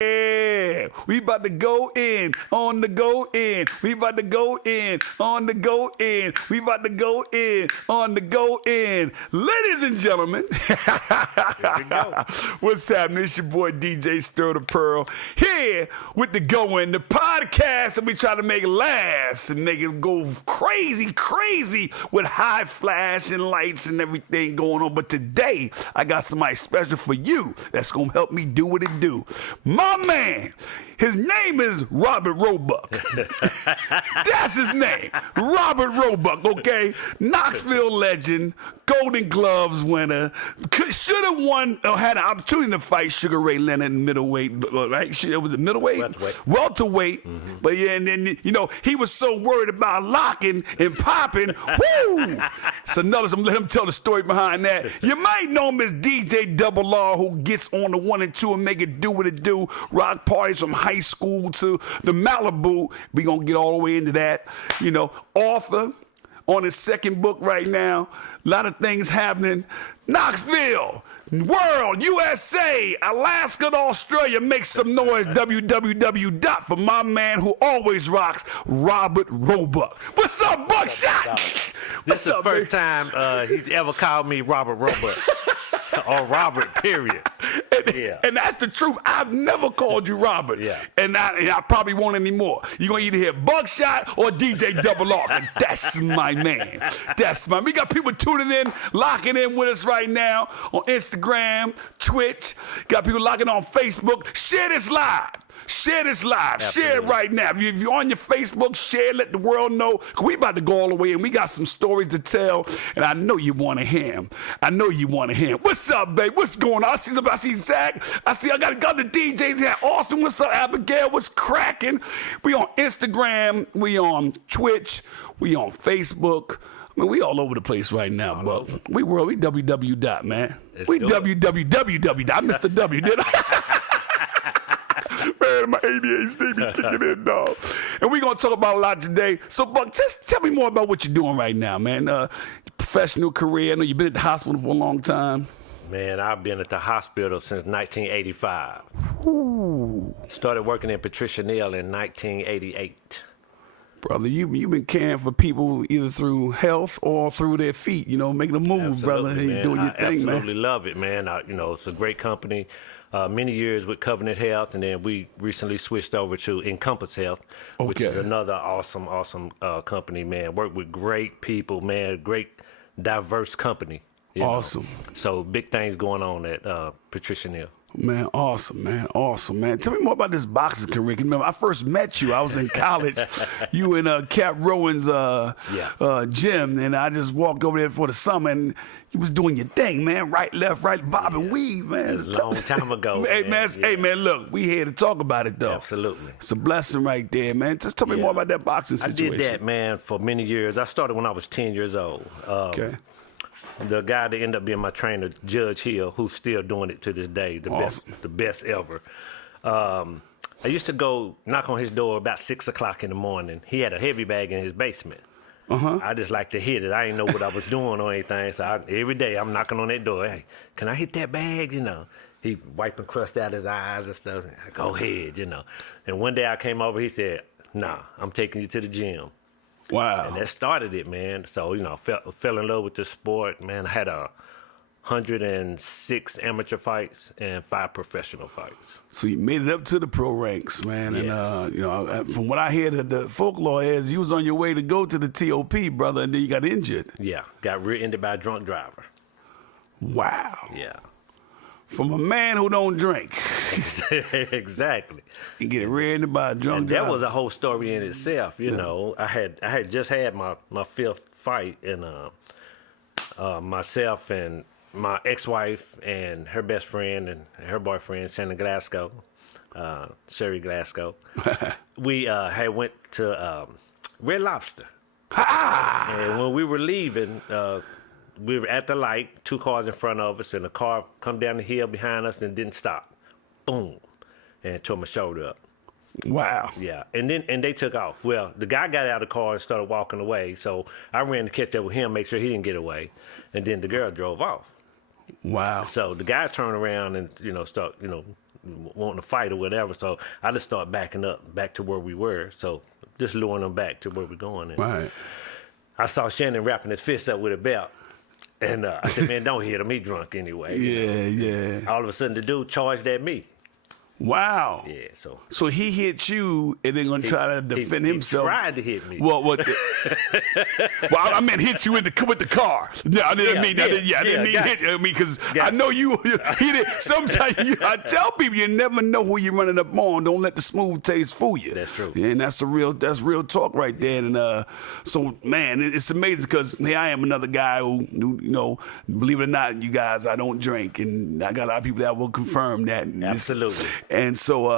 Yeah, we about to go in, on the go in. We about to go in, on the go in. We about to go in, on the go in. Ladies and gentlemen, Here we go. what's happening? It's your boy DJ Stir the Pearl here with the Go In, the podcast that we try to make last and make it go crazy, crazy with high flash and lights and everything going on. But today, I got somebody special for you that's going to help me do what it do. My man, his name is Robert Roebuck. That's his name, Robert Roebuck, okay? Knoxville legend, Golden Gloves winner. Should have won, or had an opportunity to fight Sugar Ray Leonard in middleweight, right? It was a middleweight? Welterweight. Mm-hmm. But yeah, and then, you know, he was so worried about locking and popping. Woo! So notice I'm letting him tell the story behind that. You might know him as DJ Double R, who gets on the 1 and 2 and make it do what it do. Rock parties from high school to the Malibu. We gonna get all the way into that. You know, author on his second book right now. A lot of things happening. Knoxville, world, USA, Alaska, and Australia. Make some noise. www. For my man who always rocks, Robert Roebuck. What's up, Buckshot? This is the first time he's ever called me Robert Roebuck. Or Robert, period. And that's the truth. I've never called you Robert. Yeah. And I probably won't anymore. You're going to either hear Buckshot or DJ Double R. And that's my man. We got people tuning in, locking in with us right now on Instagram, Twitch. Got people locking on Facebook. Share this live. Share this live. Absolutely. Share it right now. If you're on your Facebook, share, let the world know. We about to go all the way in. We got some stories to tell, and I know you want to hear them. What's up, babe? What's going on? I see Zach. I got the DJs here. Austin, what's up? Abigail, what's cracking? We on Instagram. We on Twitch. We on Facebook. I mean, we all over the place right now, but we www. Man. We www. I missed the W, did I? Man, my ADHD be kicking in, dog. And we're going to talk about a lot today. So, Buck, just tell me more about what you're doing right now, man. Professional career. I know you've been at the hospital for a long time. Man, I've been at the hospital since 1985. Ooh. Started working in Patricia Neal in 1988. Brother, you've been caring for people either through health or through their feet, you know, making a move, brother. Man. You're doing your thing, man. I absolutely love it, man. It's a great company. Many years with Covenant Health, and then we recently switched over to Encompass Health, which is another awesome company, man. Work with great people, man. Great, diverse company. Awesome. So big things going on at Patricia Neal. Man, awesome, man. Tell me more about this boxing career. Remember, I first met you. I was in college. You in Cap Rowan's gym, and I just walked over there for the summer, and you was doing your thing, man. Right, left, right, bob and weave, man. It was a long time ago. Hey, man, look, we here to talk about it, though. Absolutely. It's a blessing right there, man. Just tell me more about that boxing situation. I did that, man, for many years. I started when I was 10 years old. Okay. The guy that ended up being my trainer, Judge Hill, who's still doing it to this day, the best ever. I used to go knock on his door about 6 o'clock in the morning. He had a heavy bag in his basement. I just like to hit it. I didn't know what I was doing or anything, so every day I'm knocking on that door. Hey, can I hit that bag? You know, he wiping crust out his eyes and stuff. Go ahead, you know. And one day I came over, he said, "Nah, I'm taking you to the gym." Wow. And that started it, man. So, you know, fell in love with the sport, man. I had 106 amateur fights and 5 professional fights. So you made it up to the pro ranks, man. Yes. And, you know, from what I hear, the folklore is you was on your way to go to the TOP, brother, and then you got injured. Yeah, got rear-ended by a drunk driver. Wow. Yeah. From a man who don't drink. Exactly. You get rear-ended by a drunk driver. That was a whole story in itself, you know. I had just had my 5th fight, and myself and my ex-wife and her best friend and her boyfriend, Shannon Glasgow, Sherry Glasgow, we had went to Red Lobster. And when we were leaving, we were at the light, 2 cars in front of us, and a car come down the hill behind us and didn't stop. Boom. And tore my shoulder up. Wow. Yeah. And they took off. Well, the guy got out of the car and started walking away, so I ran to catch up with him, make sure he didn't get away. And then the girl drove off. Wow. So the guy turned around and, start, wanting to fight or whatever. So I just start backing up back to where we were. So just luring them back to where we're going. And Right. I saw Shannon wrapping his fist up with a belt. And I said, man, don't hit him. He drunk anyway. Yeah. All of a sudden, the dude charged at me. Wow. Yeah, so. So he hit you and then gonna try to defend himself. He tried to hit me. Well, what? Well, I meant hit you with the car. No, I didn't mean hit you. I mean, because I know you. He did. Sometimes I tell people you never know who you're running up on. Don't let the smooth taste fool you. That's true. And that's real talk right there. And so man, it's amazing because here I am, another guy who, you know, believe it or not, you guys, I don't drink, and I got a lot of people that will confirm that. Absolutely. And so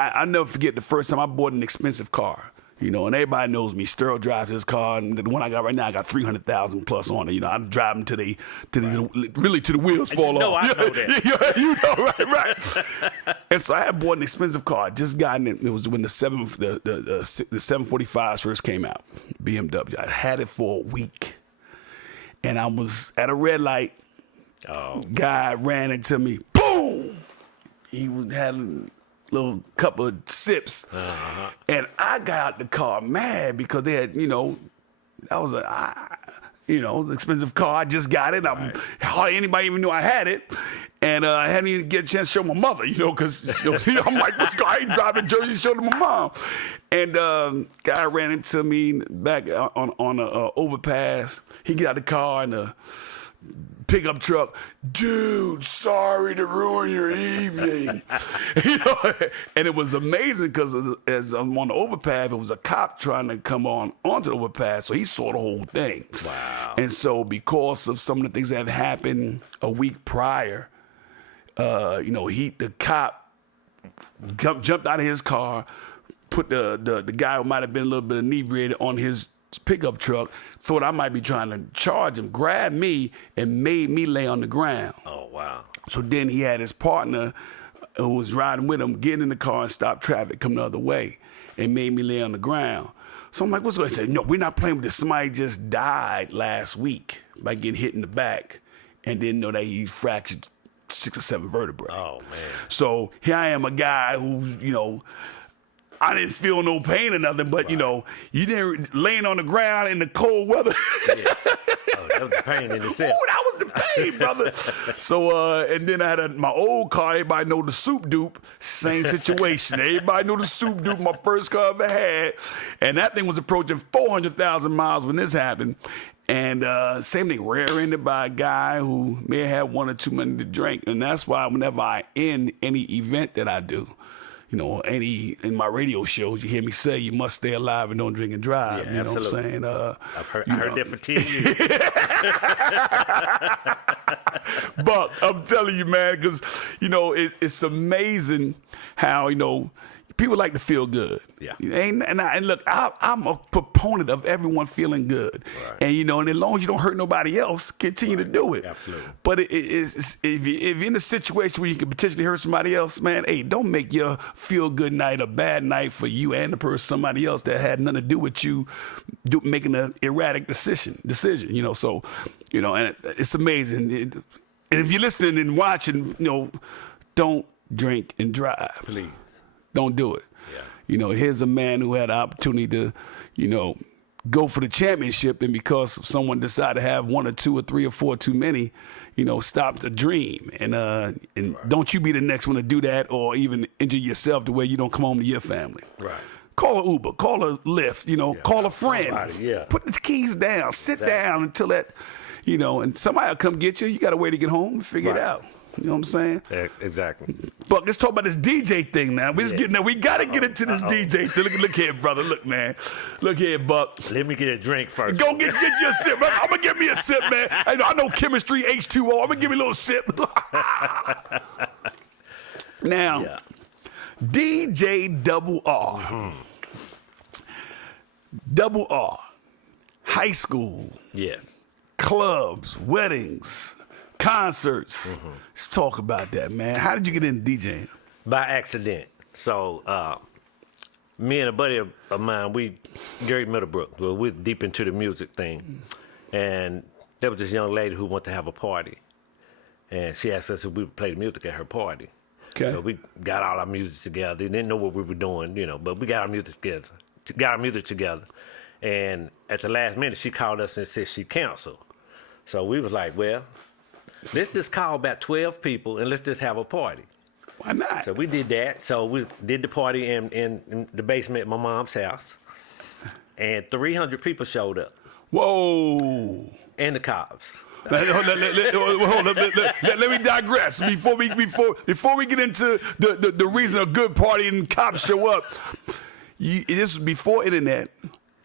I'll never forget the first time I bought an expensive car. You know, and everybody knows me. Sterl drives his car, and the one I got right now, I got 300,000 plus on it. You know, I drive them to the wheels fall off. I know that. You know, right. And so I had bought an expensive car. I just gotten it. It was when the 745s first came out, BMW. I had it for a week, and I was at a red light. Oh. Guy ran into me. Boom. He had a little couple of sips, and I got out the car mad because they had, you know, that was it was an expensive car. I just got it. Hardly anybody even knew I had it, and I hadn't even get a chance to show my mother, you know, because I'm like, this car, I ain't driving Jersey, show to my mom. And guy ran into me back on a overpass. He got out the car and the pickup truck, dude, sorry to ruin your evening. You know, and it was amazing because as I'm on the overpass, it was a cop trying to come onto the overpass, so he saw the whole thing. Wow. And so because of some of the things that had happened a week prior, you know, the cop jumped out of his car, put the guy who might have been a little bit inebriated on his pickup truck, thought I might be trying to charge him, grabbed me and made me lay on the ground. Oh, wow. So then he had his partner who was riding with him get in the car and stop traffic, come the other way, and made me lay on the ground. So I'm like, what's going on? He said, no, we're not playing with this. Somebody just died last week by getting hit in the back and didn't know that he fractured 6 or 7 vertebrae. Oh, man. So here I am, a guy who, you know, I didn't feel no pain or nothing, but, you know, you didn't laying on the ground in the cold weather. Yeah. Oh, that was the pain in itself. Ooh, that was the pain, brother. So, and then I had my old car. Everybody know the Soup Dupe. Same situation. Everybody know the Soup Dupe, my first car I ever had. And that thing was approaching 400,000 miles when this happened. And same thing, rear-ended by a guy who may have had one or two minutes to drink. And that's why whenever I end any event that I do, you know, in my radio shows, you hear me say, you must stay alive and don't drink and drive. Yeah, you know absolutely. what I'm saying? I heard that for 10 years. But I'm telling you, man, because, you know, it's amazing how, you know, people like to feel good. Yeah. And look, I'm a proponent of everyone feeling good. Right. And, you know, and as long as you don't hurt nobody else, continue to do it. Absolutely. But if you're in a situation where you can potentially hurt somebody else, man, hey, don't make your feel-good night a bad night for you and the person, somebody else that had nothing to do with you making an erratic decision, you know. So, you know, and it's amazing. And if you're listening and watching, you know, don't drink and drive. Please. Don't do it. Yeah. You know, here's a man who had the opportunity to, you know, go for the championship, and because someone decided to have 1 or 2 or 3 or 4 too many, you know, stop the dream. And right. Don't you be the next one to do that or even injure yourself to where you don't come home to your family. Right. Call an Uber, call a Lyft, you know, call a friend. Somebody, Put the keys down, sit down until that, you know, and somebody will come get you. You got a way to get home and figure it out. You know what I'm saying? Exactly. But let's talk about this DJ thing now. We just getting there. We gotta get into this DJ thing. Look here, brother. Look, man. Look here, Buck. Let me get a drink first. Go get you a sip. I'm gonna give me a sip, man. I know chemistry, H2O. I'm gonna give me a little sip. Now, DJ Double R. Mm-hmm. Double R. High school. Yes. Clubs, weddings, concerts. Let's talk about that, man. How did you get into DJing? By accident. So, me and a buddy of mine, Gary Middlebrook, we're deep into the music thing. And there was this young lady who wanted to have a party. And she asked us if we would play the music at her party. Okay. So we got all our music together. Didn't know what we were doing, but we got our music together. And at the last minute, she called us and said she canceled. So we was like, well, let's just call about 12 people and let's just have a party. Why not? So we did that. So we did the party in the basement at my mom's house. And 300 people showed up. Whoa. And the cops. Let me digress before we get into the reason a good party and cops show up. This was before internet.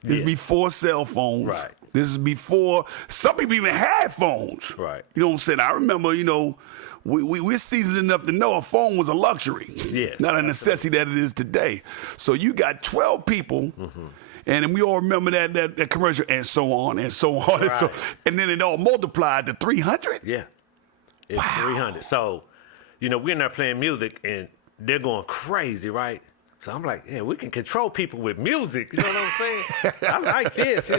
This is before cell phones. Right. This is before some people even had phones. Right. You know what I'm saying? I remember, we're seasoned enough to know a phone was a luxury. Yes. Not a necessity that it is today. So you got 12 people. Mm-hmm. And we all remember that commercial, and so on, and so on, Right. and then it all multiplied to 300? Yeah. It's 300. So, we're in there playing music, and they're going crazy, right? So I'm like, yeah, we can control people with music. You know what I'm saying? I like this,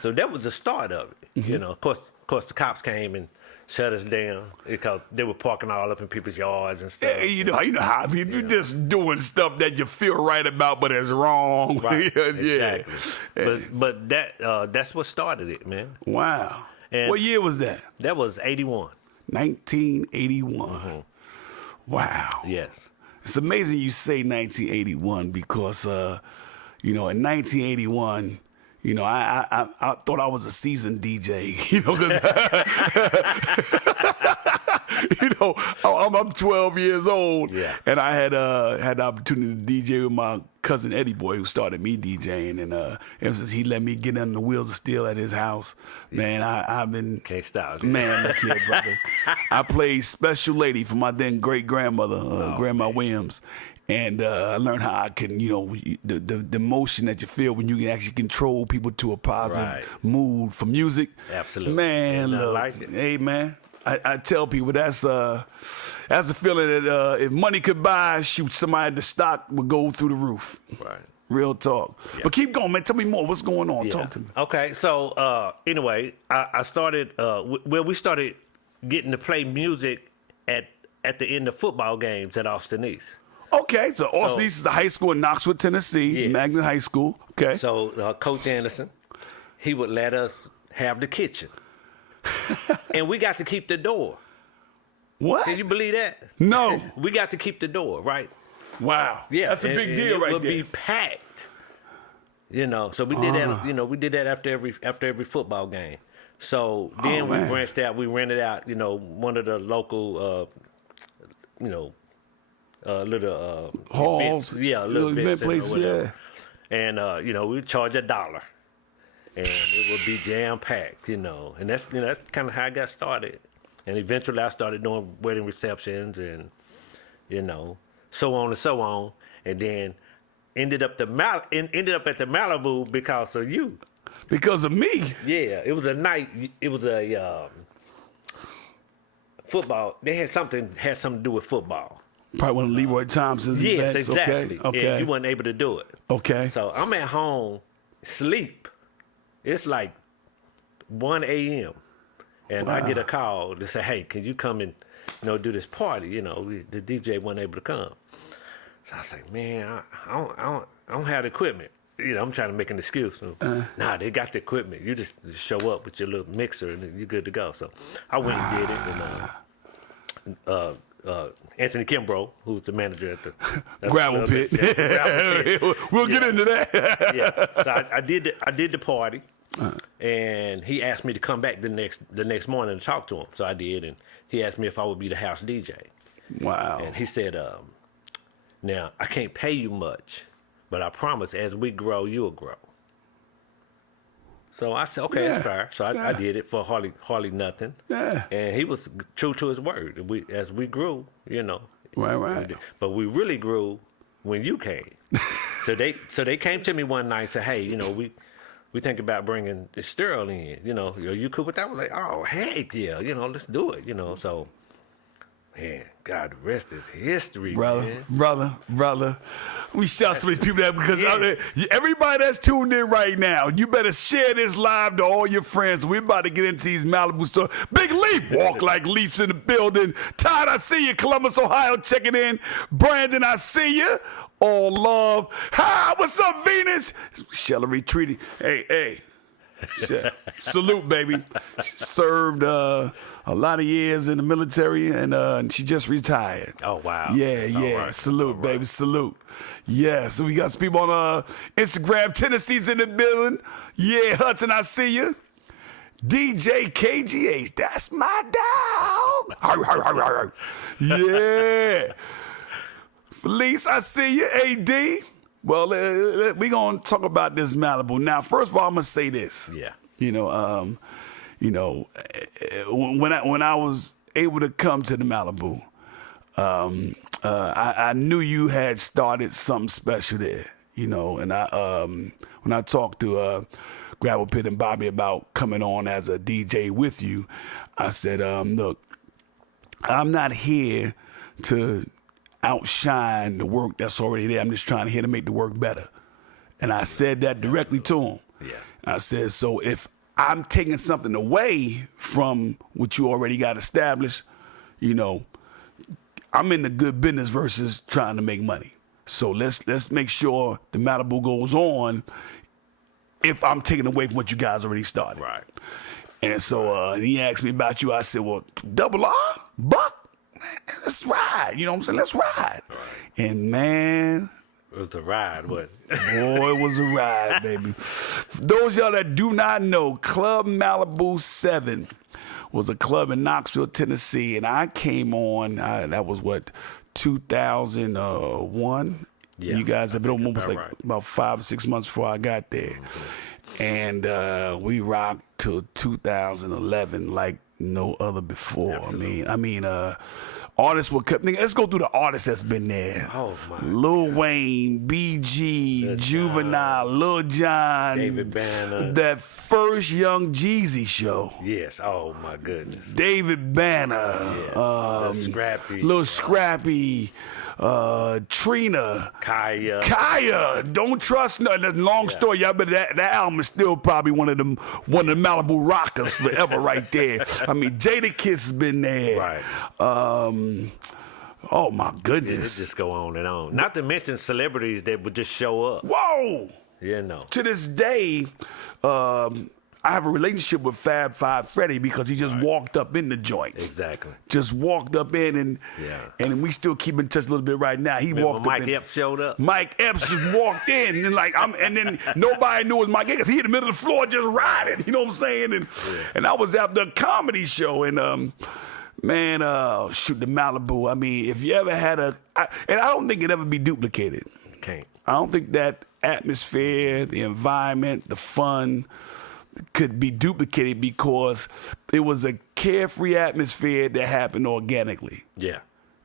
So that was the start of it. Mm-hmm. Of course, the cops came and shut us down because they were parking all up in people's yards and stuff. Yeah, you know how you're just doing stuff that you feel right about, but it's wrong. Right. Yeah. Exactly. But that's what started it, man. Wow. And what year was that? That was 81. 1981. Mm-hmm. Wow. Yes. It's amazing you say 1981 because, in 1981, I thought I was a seasoned DJ, I'm 12 years old, yeah. and I had the opportunity to DJ with my cousin Eddie Boy, who started me DJing, and ever since he let me get under the wheels of steel at his house, man, I've been can't stop. Man, look here, brother. I played Special Lady for my then great grandmother, Grandma Williams. And I learned how I can, the emotion that you feel when you can actually control people to a positive mood for music. Absolutely. Man, look, like it. Hey, man, I tell people that's a feeling that if money could buy, shoot, somebody the stock would go through the roof. Right. Real talk. Yeah. But keep going, man. Tell me more. What's going on? Talk to me. Okay. So anyway, I started. We started getting to play music at the end of football games at Austin East. Okay, so Austin East is a high school in Knoxville, Tennessee, yes. Magnet High School. Okay. So Coach Anderson, he would let us have the kitchen, and we got to keep the door. What? Can you believe that? No. We got to keep the door, right? Wow. Yeah, that's a big deal, right there. It would be packed. So we did that. We did that after every football game. So then we branched out. We rented out. One of the local. Little halls, event, little event places, yeah. And we would charge $1, and it would be jam packed, and that's kind of how I got started. And eventually, I started doing wedding receptions, and so on and so on, and then ended up at the Malibu because of you. Because of me. Yeah, it was a night. It was a football. They had something to do with football. Probably one of Leroy Thompson's events. Yes, exactly. Okay. And you weren't able to do it. Okay. So I'm at home, sleep. It's like 1 a.m. And I get a call to say, hey, can you come and, do this party? The DJ wasn't able to come. So I was like, man, I don't have the equipment. I'm trying to make an excuse. Nah, they got the equipment. You just show up with your little mixer and you're good to go. So I went and did it. And Anthony Kimbrough, who's the manager at the Gravel Pit. We'll get into that. Yeah. So I did the party, and he asked me to come back the next morning to talk to him. So I did, and he asked me if I would be the house DJ. Wow. And he said, now I can't pay you much, but I promise as we grow, you'll grow. So I said, okay, that's fair. So I did it for hardly nothing. Yeah. And he was true to his word. As we grew, Right. But we really grew when you came. so they came to me one night and said, hey, we think about bringing the Sterl in. Are you cool with that? I was like, oh, heck yeah. Let's do it. So, man, God, the rest is history, brother. We shout some of these people out because everybody that's tuned in right now, you better share this live to all your friends. We're about to get into these Malibu stores. Big Leaf, walk like Leafs in the building. Todd, I see you. Columbus, Ohio, checking in. Brandon, I see you. All love. Hi, what's up, Venus? Shella retreating. Hey. Salute, baby. Served a lot of years in the military, and she just retired. Oh, wow. Yeah. Right. Salute, baby. Salute. Yeah, so we got some people on Instagram. Tennessee's in the building. Yeah, Hudson, I see you. DJ KGH, that's my dog. Yeah. Felice, I see you. AD. Well, we're going to talk about this Malibu. Now, first of all, I'm going to say this. Yeah. When I was able to come to the Malibu, I knew you had started something special there, and when I talked to Gravel Pit and Bobby about coming on as a DJ with you, I said, look, I'm not here to outshine the work that's already there. I'm just trying here to make the work better. And I said that directly to him. Yeah. I said, so if I'm taking something away from what you already got established, I'm in the good business versus trying to make money. So let's make sure the Malibu goes on if I'm taking away from what you guys already started. Right. And so he asked me about you. I said, well, Double R, Buck, let's ride. You know what I'm saying? Let's ride. Right. And man, it was a ride, what? boy, it was a ride, baby. For those of y'all that do not know, Club Malibu 7 was a club in Knoxville, Tennessee, and I came on, that was 2001? Yeah, you guys have been on almost right. about 5 or 6 months before I got there. Mm-hmm. And we rocked till 2011 like no other before. Absolutely. I mean, artists will come. Let's go through the artists that's been there. Oh, my Lil God. Wayne, BG, Lil Juvenile, Lil Jon, David Banner. that first Young Jeezy show. Yes. Oh, my goodness. David Banner, Yes. Lil Scrappy. Trina, Kaya. Don't trust nothing. That's a long story, y'all. But that album is still probably one of the Malibu rockers forever, right there. I mean, Jadakiss has been there. Right. Oh my goodness. It just go on and on. Not to mention celebrities that would just show up. Whoa. To this day, I have a relationship with Fab Five Freddy because he just walked up in the joint. Exactly. Just walked up in and we still keep in touch a little bit right now. He walked when up Mike Epps showed up. Mike Epps just walked in and then nobody knew it was Mike Epps because he in the middle of the floor just riding. You know what I'm saying? And I was after a comedy show and the Malibu. I mean, if you ever had and I don't think it'd ever be duplicated. Can't. I don't think that atmosphere, the environment, the fun could be duplicated because it was a carefree atmosphere that happened organically. Yeah.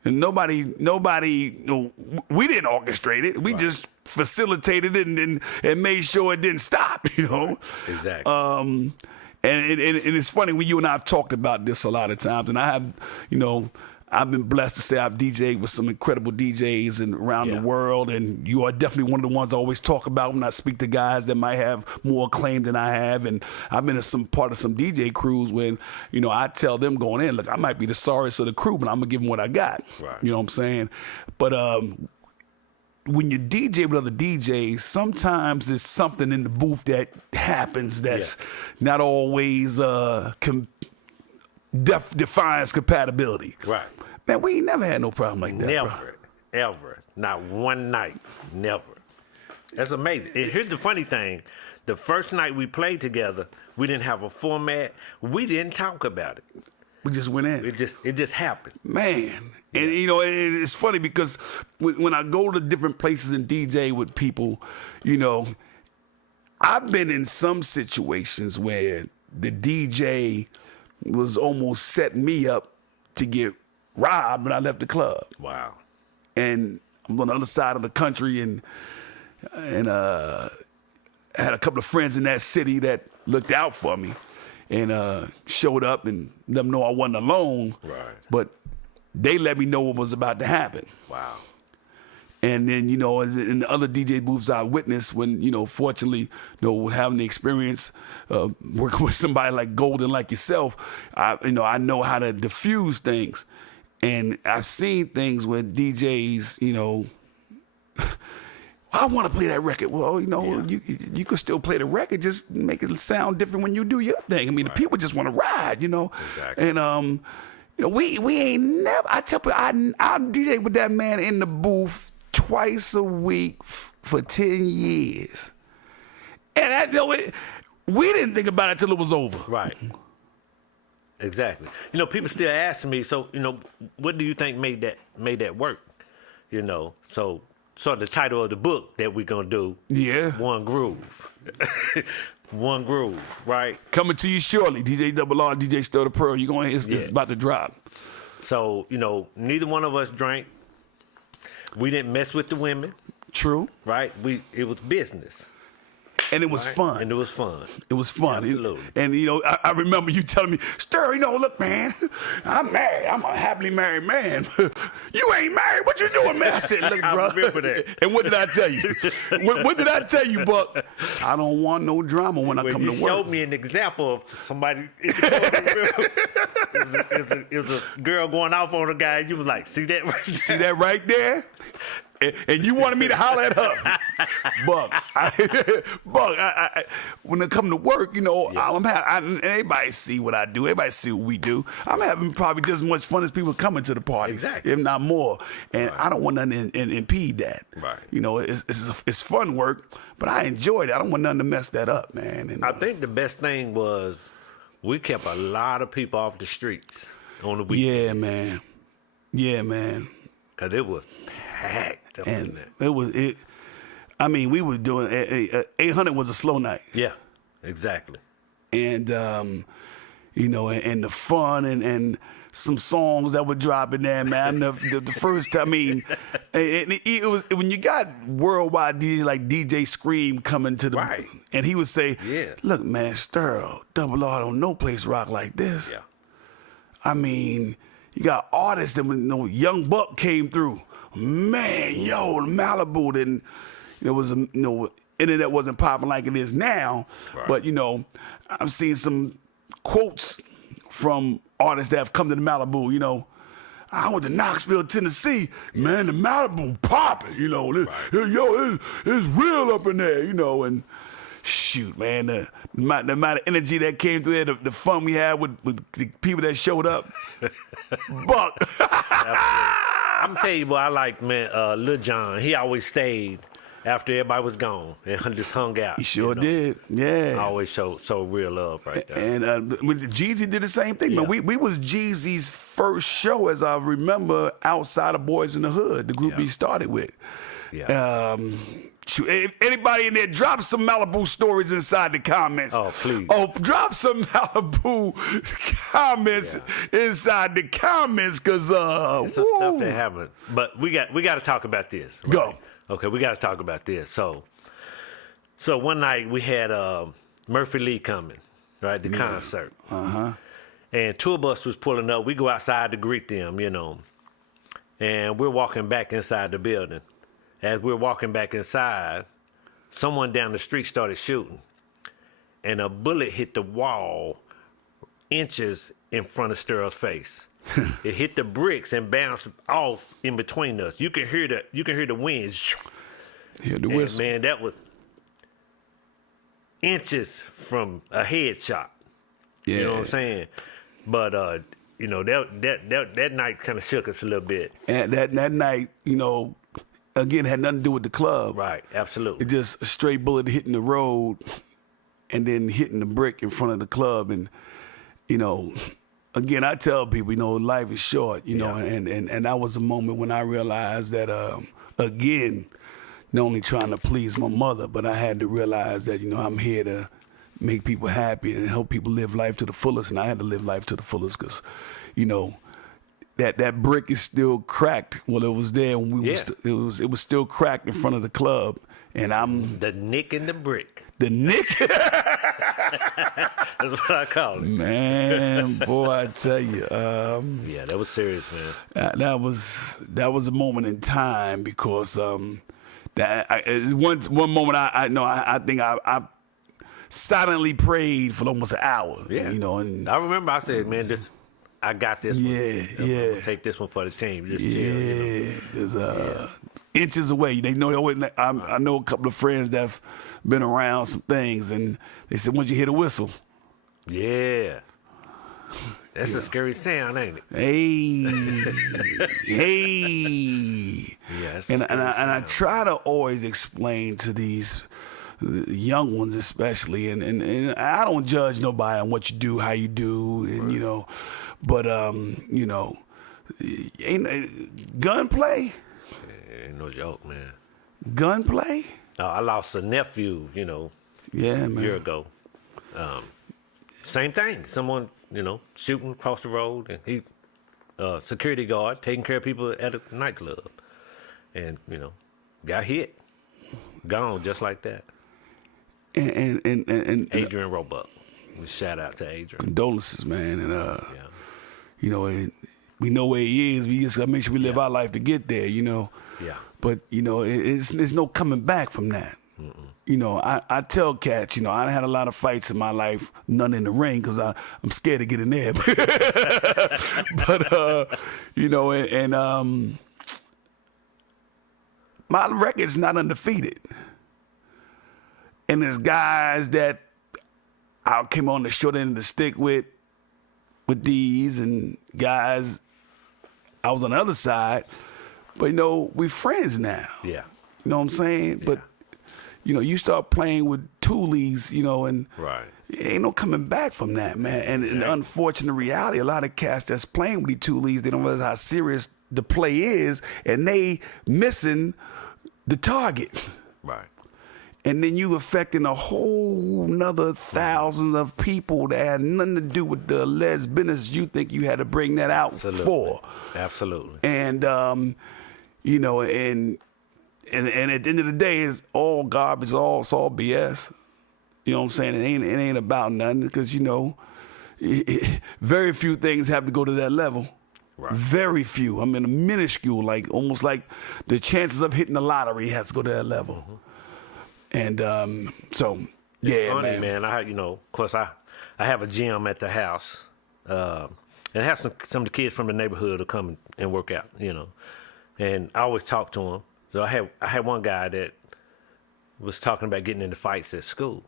And nobody, we didn't orchestrate it. We just facilitated it and made sure it didn't stop, Right. Exactly. And it's funny when you and I have talked about this a lot of times, and I have, I've been blessed to say I've DJed with some incredible DJs around the world, and you are definitely one of the ones I always talk about when I speak to guys that might have more acclaim than I have. And I've been part of some DJ crews when, I tell them going in, look, I might be the sorriest of the crew, but I'm going to give them what I got. Right. You know what I'm saying? But when you DJ with other DJs, sometimes there's something in the booth that happens that's not always defines compatibility. Right. Man, we ain't never had no problem like that. Never, ever. Not one night. Never. That's amazing. And here's the funny thing. The first night we played together, we didn't have a format. We didn't talk about it. We just went in. It just happened. Man. And, it's funny because when I go to different places and DJ with people, I've been in some situations where the DJ was almost setting me up to get robbed when I left the club. Wow. And I'm on the other side of the country and I had a couple of friends in that city that looked out for me and showed up and let them know I wasn't alone. Right. But they let me know what was about to happen. Wow. And then, in the other DJ booths I witnessed when, fortunately, having the experience working with somebody like Golden, like yourself, I know how to diffuse things. And I've seen things where DJs, I want to play that record. Well, you could still play the record, just make it sound different when you do your thing. I mean, the people just want to ride, Exactly. And, we ain't never, I tell people, I DJ with that man in the booth twice a week for 10 years. And we didn't think about it till it was over. Right. Exactly. People still asking me, so, what do you think made that work? So the title of the book that we're going to do, Yeah. One Groove. One Groove, right? Coming to you shortly, DJ Double R, DJ Stir the Pearl. You're going to it's about to drop. So, neither one of us drank. We didn't mess with the women, True. right? It was business. And it was right? fun. And it was fun. It was fun. Absolutely. And, I remember you telling me, Stir, look, man, I'm married. I'm a happily married man. You ain't married. What you doing, man? I said, look, I bro. remember that. And what did I tell you? What did I tell you, Buck? I don't want no drama when I come to work. You showed me an example of somebody. It was a girl going off on a guy. And you was like, see that right there? See that right there? And you wanted me to holler at her. Buck, when it come to work, and everybody see what I do. Everybody see what we do. I'm having probably just as much fun as people coming to the party. Exactly. If not more. And I don't want nothing to impede that. Right. It's fun work, but I enjoyed it. I don't want nothing to mess that up, man. And, I think the best thing was we kept a lot of people off the streets on the weekend. Yeah, man. Because it was packed. And we were doing 800 was a slow night. Yeah, exactly. And and the fun and some songs that were dropping there, man. The first time, it was when you got worldwide DJs like DJ Scream coming to the right. and he would say, yeah. Look, man, Stir, Double R don't no place rock like this. Yeah. I mean, you got artists that Young Buck came through. Man, Malibu didn't. It was internet wasn't popping like it is now. Right. But I've seen some quotes from artists that have come to the Malibu. I went to Knoxville, Tennessee. Man, the Malibu popping. Right. It's real up in there. And shoot, man, the amount of energy that came through there, the fun we had with the people that showed up. Buck. I'm telling you, boy, I like, man, Lil Jon. He always stayed after everybody was gone and just hung out. He sure did, yeah. Always so real love right there. And Jeezy did the same thing, man. We was Jeezy's first show, as I remember, outside of Boys in the Hood, the group he started with. Yeah. If anybody in there, drop some Malibu stories inside the comments. Oh, please. Oh, drop some Malibu comments inside the comments, because It's some stuff that happened. But we got to talk about this. Right? Go. Okay, we got to talk about this. So one night we had Murphy Lee coming, right? The concert. Uh-huh. And tour bus was pulling up. We go outside to greet them, And we're walking back inside the building. As we're walking back inside, someone down the street started shooting. And a bullet hit the wall inches in front of Stirrell's face. It hit the bricks and bounced off in between us. You can hear the wind. Hear the whistle. Man, that was inches from a headshot. Yeah. You know what I'm saying? But that night kind of shook us a little bit. And that night, again, had nothing to do with the club. Right, absolutely. It just a straight bullet hitting the road and then hitting the brick in front of the club. And, again, I tell people, life is short, and that was a moment when I realized that, again, not only trying to please my mother, but I had to realize that, I'm here to make people happy and help people live life to the fullest. And I had to live life to the fullest because, that brick is still cracked. Well, it was there when it was still cracked in front of the club. and I'm The Nick and the Brick. the Nick. That's what I call it. Man, boy, I tell you, Yeah, that was serious, man. that was a moment in time because one moment I know I think I silently prayed for almost an hour. Yeah, you know, and I remember I said, man, I got this one. Yeah, I'm yeah. gonna take this one for the team. Just chill, yeah, it's inches away. They know. I know a couple of friends that've been around some things, and they said, "Once you hear the whistle, Yeah. That's a scary sound, ain't it? hey, hey." Yeah, that's a And scary I sound. try to always explain to these young ones, especially, and I don't judge nobody on what you do, how you do, and you know, but ain't gunplay. Ain't no joke, man. Gunplay? I lost a nephew, Yeah, a man. year ago. Same thing. Someone, shooting across the road, and he, security guard, taking care of people at a nightclub, and got hit, gone just like that. And Adrian Roebuck. Shout out to Adrian. condolences, man. And Yeah. and we know where he is. We just gotta make sure we live our life to get there. Yeah. But it's no coming back from that. I tell cats, I had a lot of fights in my life, none in the ring because I'm scared to get in there. But my record's not undefeated, and there's guys that I came on the short end of the stick with these, and guys I was on the other side. But we friends now. Yeah. You know what I'm saying? But you start playing with toolies, and Right. ain't no coming back from that, man. And the unfortunate reality, a lot of cats that's playing with these toolies, they don't realize how serious the play is, and they missing the target. Right. And then you affecting a whole nother thousands of people that had nothing to do with the alleged business you think you had to bring that out Absolutely. for. Absolutely. And and at the end of the day, it's all garbage. It's all BS. You know what I'm saying? It ain't about nothing because very few things have to go to that level. Right. Very few. I mean, a minuscule, like almost like the chances of hitting the lottery has to go to that level. Mm-hmm. And so, It's yeah, funny, man. of course, I have a gym at the house, and I have some of the kids from the neighborhood to come and work out, and I always talk to them. So I had one guy that was talking about getting into fights at school,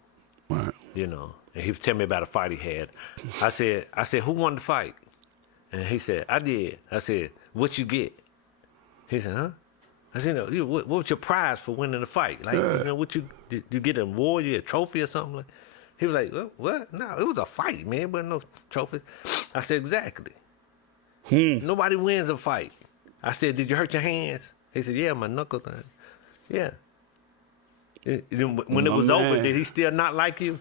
Right. and he was telling me about a fight he had. I said, who won the fight? And he said, I did. I said, what you get? He said, huh? I said, what was your prize for winning the fight? Like, what did you get, an award, a trophy or something? Like, he was like, what? No, it was a fight, man, but no trophy. I said, exactly. Nobody wins a fight. I said, did you hurt your hands? He said, yeah, my knuckle thing. Yeah. When it was over, man. did he still not like you?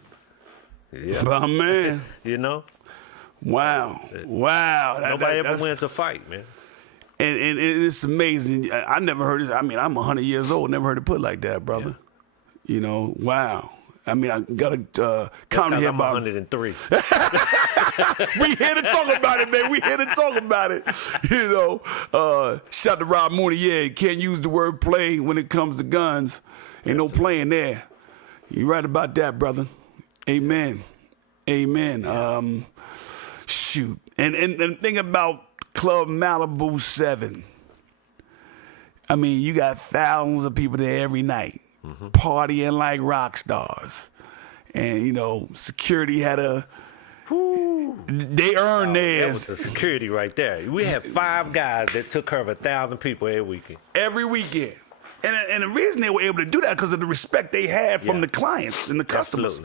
Yeah. But man, wow. Nobody ever That's- wins a fight, man. And it's amazing. I never heard it. I mean, I'm 100 years old. Never heard it put like that, brother. Wow. I mean, I got to comment here I'm about 103. We here to talk about it, man. We here to talk about it. Shout to Rob Mooney. Yeah, you can't use the word play when it comes to guns. Ain't no playing there. You right about that, brother. Amen. Shoot. And think about Club Malibu 7. I mean, you got thousands of people there every night, partying like rock stars. And, security had they earned That theirs. was the security right there. We had 5 guys that took care of 1,000 people every weekend. Every weekend. And the reason they were able to do that because of the respect they had from Yeah. the clients and the customers.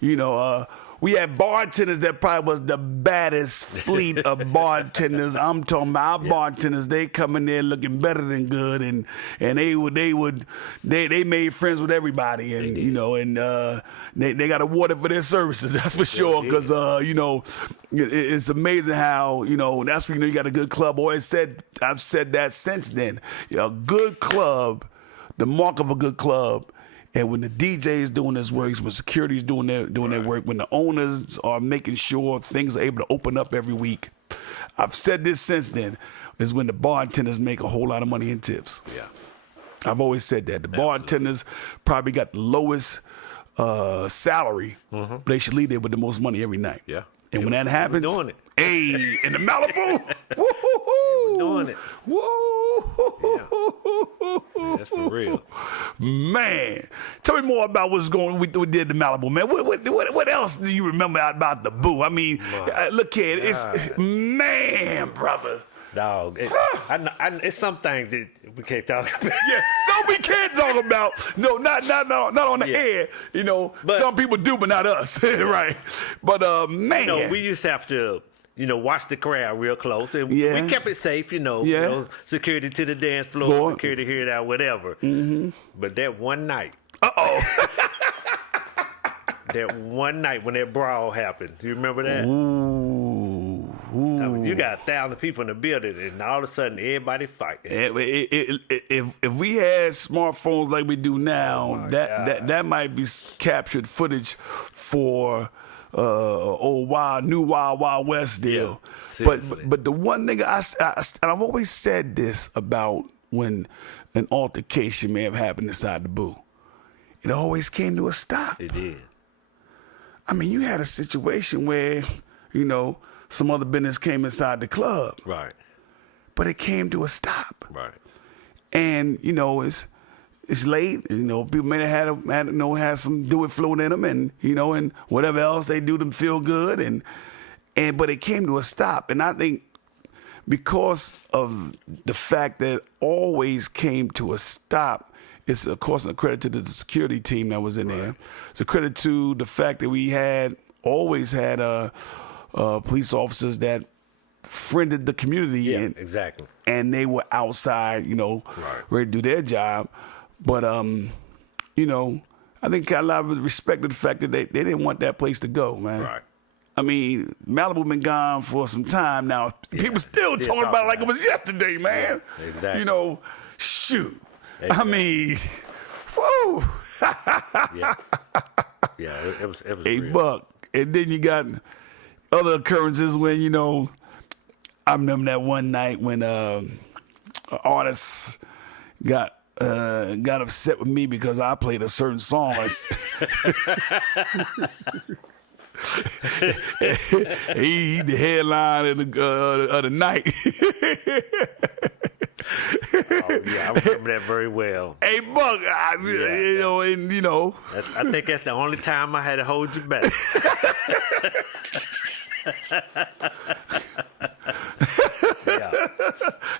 Absolutely. We had bartenders that probably was the baddest fleet of bartenders. I'm talking about our bartenders. They come in there looking better than good, and they made friends with everybody, and they got awarded for their services. That's for sure. Because it's amazing how that's when you got a good club. I've said that since then. A good club, the mark of a good club And when the DJ is doing his work, when security is doing their work, when the owners are making sure things are able to open up every week, I've said this since then, is when the bartenders make a whole lot of money in tips. Yeah. I've always said that. The bartenders probably got the lowest salary, but they should leave there with the most money every night. Yeah. And when that happens, doing it. Hey, in the Malibu, woo-hoo-hoo, doing it. Woo, That's for real. Man, tell me more about what's going. We did the Malibu, man. What else do you remember about the Boo? I mean, look here, it's man, brother. Dog, it's some things that we can't talk about. Yeah, some we can't talk about. No, not on the air. You know, But- some people do, but not us. Right. But man, You know, we used to have to, watch the crowd real close. And Yeah. we kept it safe, Yeah. security to the dance floor, Floor. security here, there, whatever. Mm-hmm. But that one night, when that brawl happened, do you remember that? Ooh. I mean, you got 1,000 people in the building, and all of a sudden, everybody fighting. If we had smartphones like we do now, that might be captured footage for new Wild West deal. Yeah, seriously. but the one thing and I've always said this about when an altercation may have happened inside the Boo, it always came to a stop. It did. I mean, you had a situation where some other business came inside the club, Right. but it came to a stop. Right. And it's late. People may have had some do it float in them, and and whatever else they do to feel good, but it came to a stop. And I think because of the fact that it always came to a stop, it's of course a credit to the security team that was in there. It's a credit to the fact that we always had police officers that friended the community. Yeah, exactly. And they were outside, ready to do their job. But, I think a lot of respect to the fact that they didn't want that place to go, man. Right. I mean, Malibu been gone for some time now. People still talking about it like it was yesterday, man. Yeah, exactly. Shoot. Exactly. I mean, whoa. Yeah. Yeah, it was Hey, real. Buck. And then you got other occurrences when, I remember that one night when artists got upset with me because I played a certain song. He the headline of the night. Oh, yeah, I remember that very well. Hey, Buck, I think that's the only time I had to hold you back. Yeah.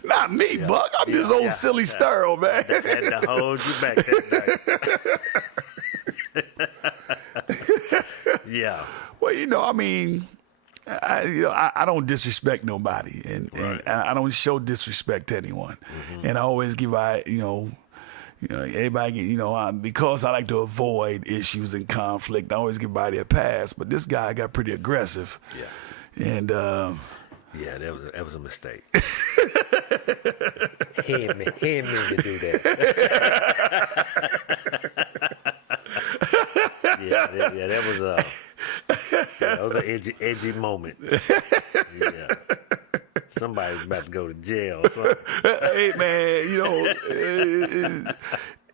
not me, Buck. I'm this old silly Sterl, man. I had to hold you back that night. Yeah. Well, I mean, I don't disrespect nobody, and I don't show disrespect to anyone, and I always give everybody, because I like to avoid issues and conflict, I always give everybody a pass. But this guy got pretty aggressive, and yeah, that was a mistake. He didn't mean to do that. That was an edgy moment. Yeah. Somebody's about to go to jail. hey, man,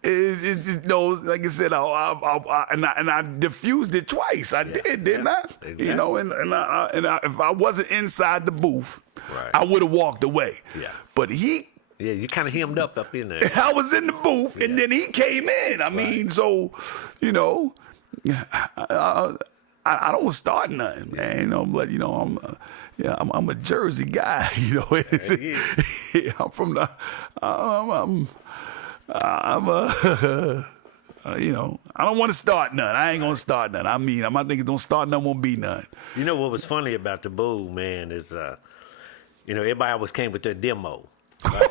it's just like I said, I diffused it twice. I did, didn't I? Exactly. And if I wasn't inside the booth, Right. I would have walked away. Yeah. But you kind of hemmed up in there. I was in the booth, and then he came in. I mean, so I don't start nothing, man. But I'm a Jersey guy. I'm from the. I don't want to start none. I ain't gonna start none. I mean, I'm not thinking don't start none, won't be none. You know what was funny about the Boo, man, is everybody always came with their demo. Right?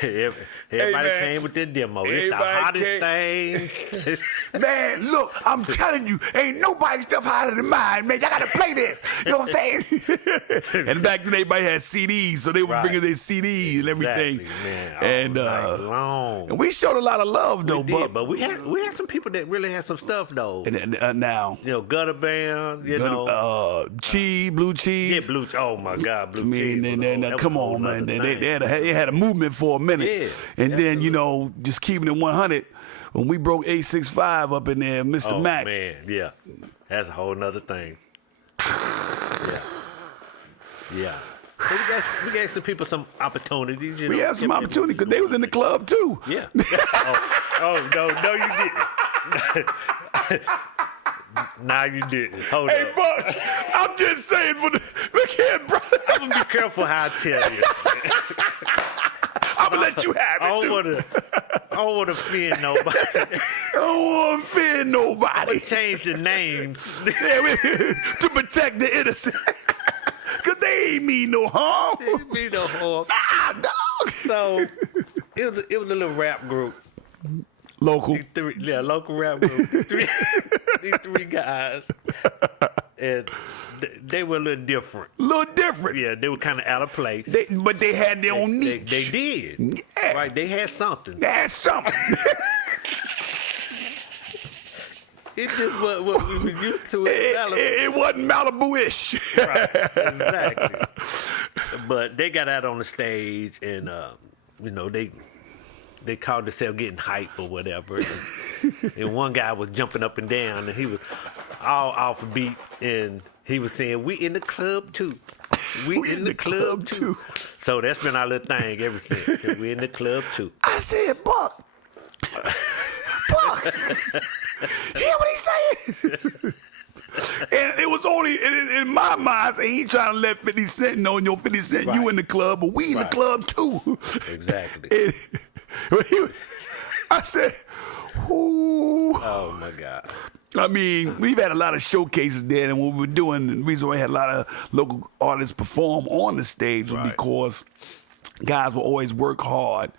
Everybody man. came with their demo. It's the Everybody hottest thing. Man, look, I'm telling you, ain't nobody's stuff hotter than mine, man. Y'all gotta play this. You know what I'm saying? And back then, everybody had CDs, so they were bringing their CDs and everything. Exactly, man. And, All night long. and we showed a lot of love, though. But we had some people that really had some stuff though. And now, You know, Gutter Band. You know, Cheese, Blue Cheese. yeah, Blue. Oh my God, Blue Cheese. And come on, man. They had a movement for a minute. Yeah, and then, absolutely. you know, just keeping it 100, when we broke 865 up in there, Mr. Oh Mac. man, yeah, that's a whole nother thing. Yeah. So we gave some people some opportunities. You know, We had some opportunity because they was in the club, too. Yeah. oh no, you didn't. Nah, you didn't. Hold Hey, up. Buck, I'm just saying, look here, brother. I'm gonna be careful how I tell you. I'm going to let you have I it, too. don't want to offend nobody. I don't want to offend nobody. Change the names. To protect the innocent. Because they ain't mean no harm. Be no harm. Nah, dog. So it was a little rap group. Local. Local rap group. These three guys, and they were a little different. A little different. Yeah, they were kind of out of place. But they had their own niche. They did. Yeah. Right, they had something. That's something. It's just what we was used to. It wasn't Malibu-ish. Right, exactly. But they got out on the stage, and you know, they called themselves getting hype or whatever. And one guy was jumping up and down, and he was all off the beat, and he was saying, "We in the club too. We in the club too." So that's been our little thing ever since. We in the club too. I said, Buck. Buck. Hear what he's saying? And it was only in my mind, he trying to let 50 Cent know, 50 Cent, you in the club, but we in the club too. Exactly. I said, ooh. Oh my God. I mean, we've had a lot of showcases there, and what we were doing, the reason why we had a lot of local artists perform on the stage was because guys will always work hard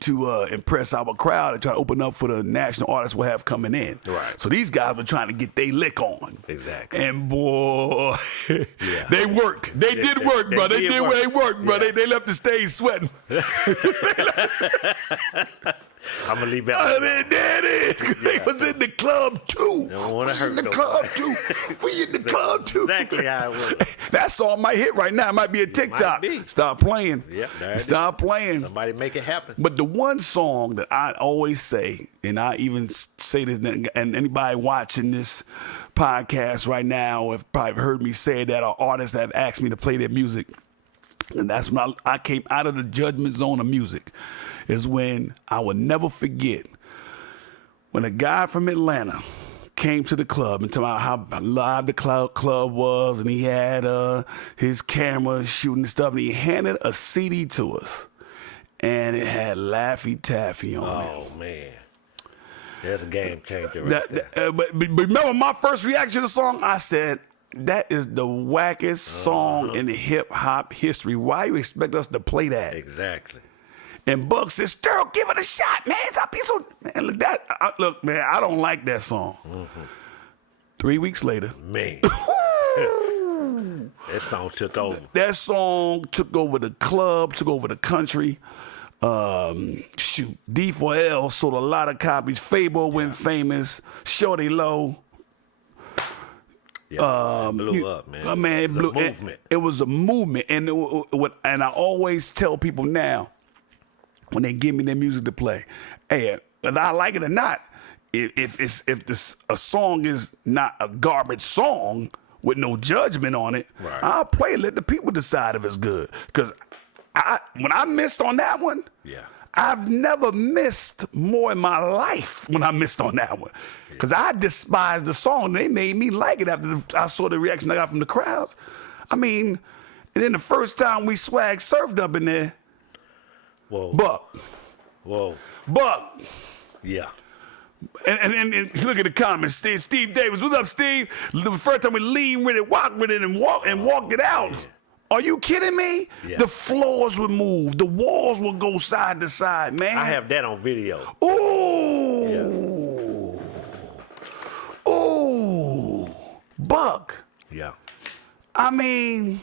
to impress our crowd and try to open up for the national artists we'll have coming in. Right. So these guys were trying to get their lick on. Exactly. And boy, they worked. They did work, bro. They did where they worked, bro. They left the stage sweating. I'm gonna leave that. There it is. They was in the club too. Don't want to hurt in the nobody. club too. We in the club too. Exactly how it was. That song might hit right now. It might be a TikTok. be. Stop playing. Yeah, there it is. Stop playing. Somebody make it happen. But the one song that I always say, and I even say this, and anybody watching this podcast right now have probably heard me say that, are artists that have asked me to play their music. And that's when I came out of the judgment zone of music, is when I will never forget when a guy from Atlanta came to the club and told me how live the club was, and he had his camera shooting stuff, and he handed a CD to us, and it had Laffy Taffy on it. Oh man, that's a game changer right there. But remember my first reaction to the song? I said, that is the wackest song in the hip-hop history. Why you expect us to play that? Exactly. And Buck says, Sterl, give it a shot, man. Stop being so... Man, look, man, I don't like that song. 3 weeks later. Man. That song took over. That song took over the club, took over the country. D4L sold a lot of copies. Fable went famous. Shorty Low. Yeah, it blew up, man. Man, it blew. Movement. It was a movement, and and I always tell people now, when they give me their music to play, hey, whether I like it or not, if a song is not a garbage song with no judgment on it, I'll play it. Let the people decide if it's good. Because when I missed on that one, I've never missed more in my life when I missed on that one. Because I despised the song. They made me like it after I saw the reaction I got from the crowds. I mean, and then the first time we swag surfed up in there, Buck. Buck. Yeah. And look at the comments. Steve Davis. What's up, Steve? The first time we leaned with it, walked with it, and walked it out. Are you kidding me? Yeah. The floors would move. The walls would go side to side, man. I have that on video. Ooh. Yeah. Ooh. Buck. Yeah. I mean,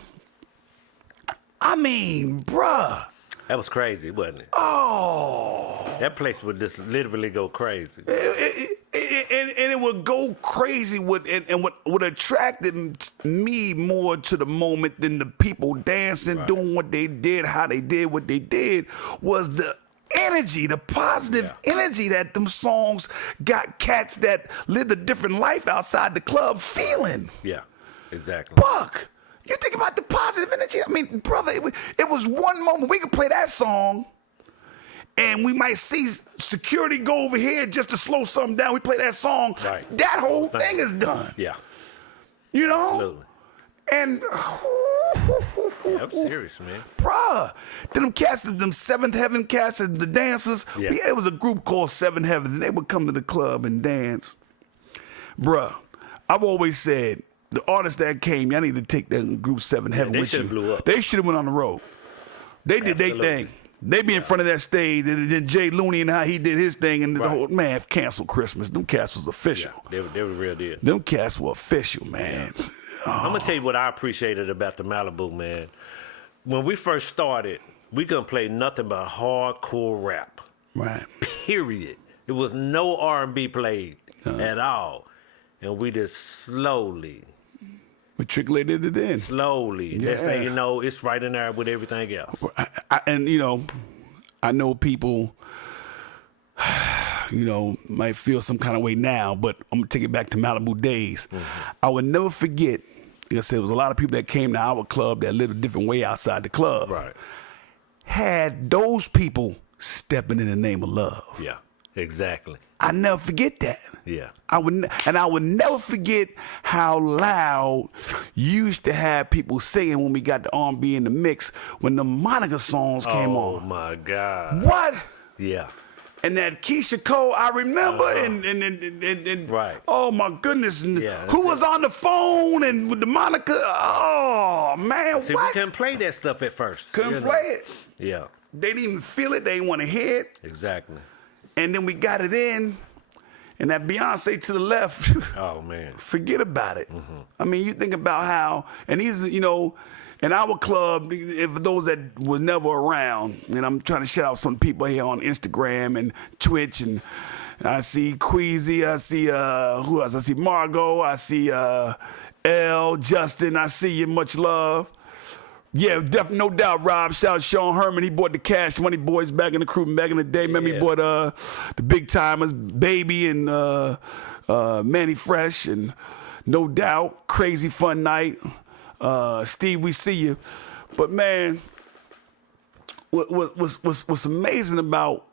bruh. That was crazy, wasn't it? Oh. That place would just literally go crazy. And it would go crazy and what attracted me more to the moment than the people dancing, Right. doing what they did, how they did what they did, was the energy, the positive energy that them songs got cats that lived a different life outside the club feeling. Yeah, exactly. Buck, you think about the positive energy. I mean, brother, it was one moment. We could play that song, and we might see security go over here just to slow something down. We play that song. Right. That whole thing is done. Yeah, You know? absolutely. And, Yeah, I'm serious, man. bruh, them cats, them Seventh Heaven cats, the dancers, Yeah. it was a group called Seven Heavens, and they would come to the club and dance. Bruh, I've always said, the artists that came, y'all need to take that group Seven Heaven they with you. should've blew up. They should have went on the road. They did their Absolutely. thing. They be in front of that stage, and then Jay Looney and how he did his thing, and the Right. whole, man, cancel Christmas. Them cats was official. Yeah, they were real deal. Them cats were official, man. I'm gonna tell you what I appreciated about the Malibu, man. When we first started, we couldn't play nothing but hardcore rap. Right. Period. It was no R&B played at all, and we just slowly. Matriculated it in. Slowly. Next thing Yeah. you know, it's right in there with everything else. And, you know, I know people, you know, might feel some kind of way now, but I'm going to take it back to Malibu days. I would never forget, like I said, there was a lot of people that came to our club that lived a different way outside the club. Right. Had those people stepping in the name of love. Yeah, exactly. I never forget that. Yeah. I would never forget how loud you used to have people singing when we got the R&B in the mix when the Monica songs came Oh, on. my God. What? Yeah. And that Keisha Cole, I remember, and Right. oh my goodness, and Yeah, who that's was on the phone and with the Monica? Oh man, See, we what? couldn't play that stuff at first. Couldn't you know? play it. Yeah, They didn't even feel it. They didn't want to hear it. exactly. And then we got it in, and that Beyonce to the left. Oh, man. Forget about it. I mean, you think about how, and these, you know, in our club, if those that was never around, and I'm trying to shout out some people here on Instagram and Twitch, and I see Queasy, I see who else? I see Margot, I see L, Justin, I see you, much love. Yeah, no doubt, Rob. Shout out Sean Herman. He bought the Cash Money Boys back in the crew back in the day. Remember, he Yeah. bought the Big Timers, Baby, and Manny Fresh, and no doubt, Crazy Fun Night. Steve, we see you. But man, what's amazing about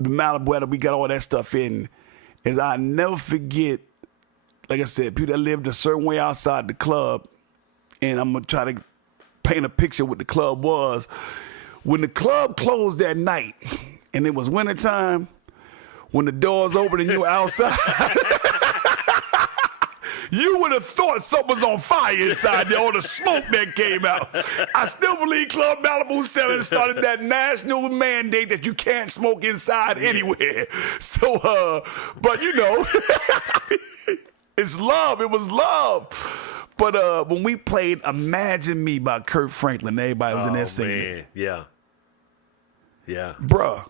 the Malibu that we got all that stuff in is I never forget, like I said, people that lived a certain way outside the club. And I'm going to try to paint a picture what the club was. When the club closed that night, and it was wintertime, when the doors opened and you were outside, you would have thought something was on fire inside there, all the smoke that came out. I still believe Club Malibu 7 started that national mandate that you can't smoke inside anywhere. So, but you know, it's love. It was love. But when we played Imagine Me by Kurt Franklin, everybody was in there singing it. Man. Yeah. Yeah. Bruh.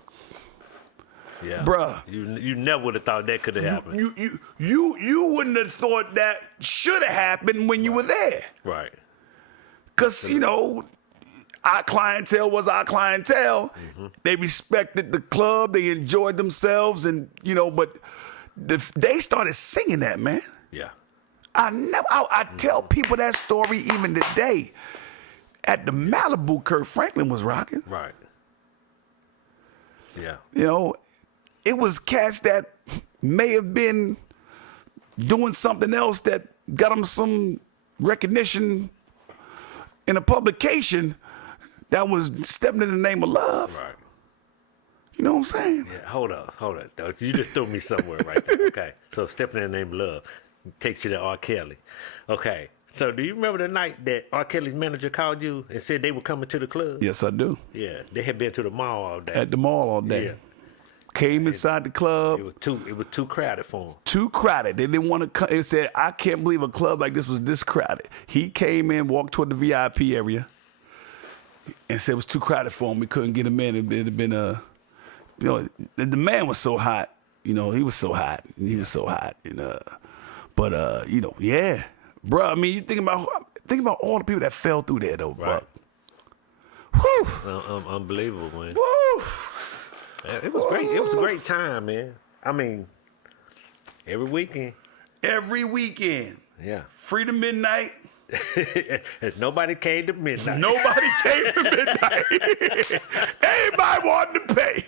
Yeah. Bruh. You never would have thought that could have happened. You wouldn't have thought that should have happened when you were there. Right. Because, you know, our clientele was our clientele. They respected the club. They enjoyed themselves. And, you know, but they started singing that, man. Yeah. I tell people that story even today. At the Malibu, Kurt Franklin was rocking. Right. Yeah. You know, it was cats that may have been doing something else that got them some recognition in a publication that was stepping in the name of love. Right. You know what I'm saying? Yeah. Hold up. Dog. You just threw me somewhere right there. Okay. So stepping in the name of love takes you to R. Kelly. Okay. So do you remember the night that R. Kelly's manager called you and said they were coming to the club? Yes, I do. Yeah, they had been to the mall all day. At the mall all day. Yeah. Came inside the club. It was too crowded for him. Too crowded. They didn't want to come. It said, I can't believe a club like this was this crowded. He came in, walked toward the VIP area, and said it was too crowded for him. We couldn't get him in. It'd have been the man was so hot. He was so hot. He was so hot. But yeah, bro. I mean, you think about all the people that fell through there, though, Right. bro. Whew. Unbelievable, man. Woo. It was great. It was a great time, man. I mean, every weekend. Every weekend. Yeah. Free to midnight. Nobody came to midnight. Nobody came to midnight. Everybody wanted to pay.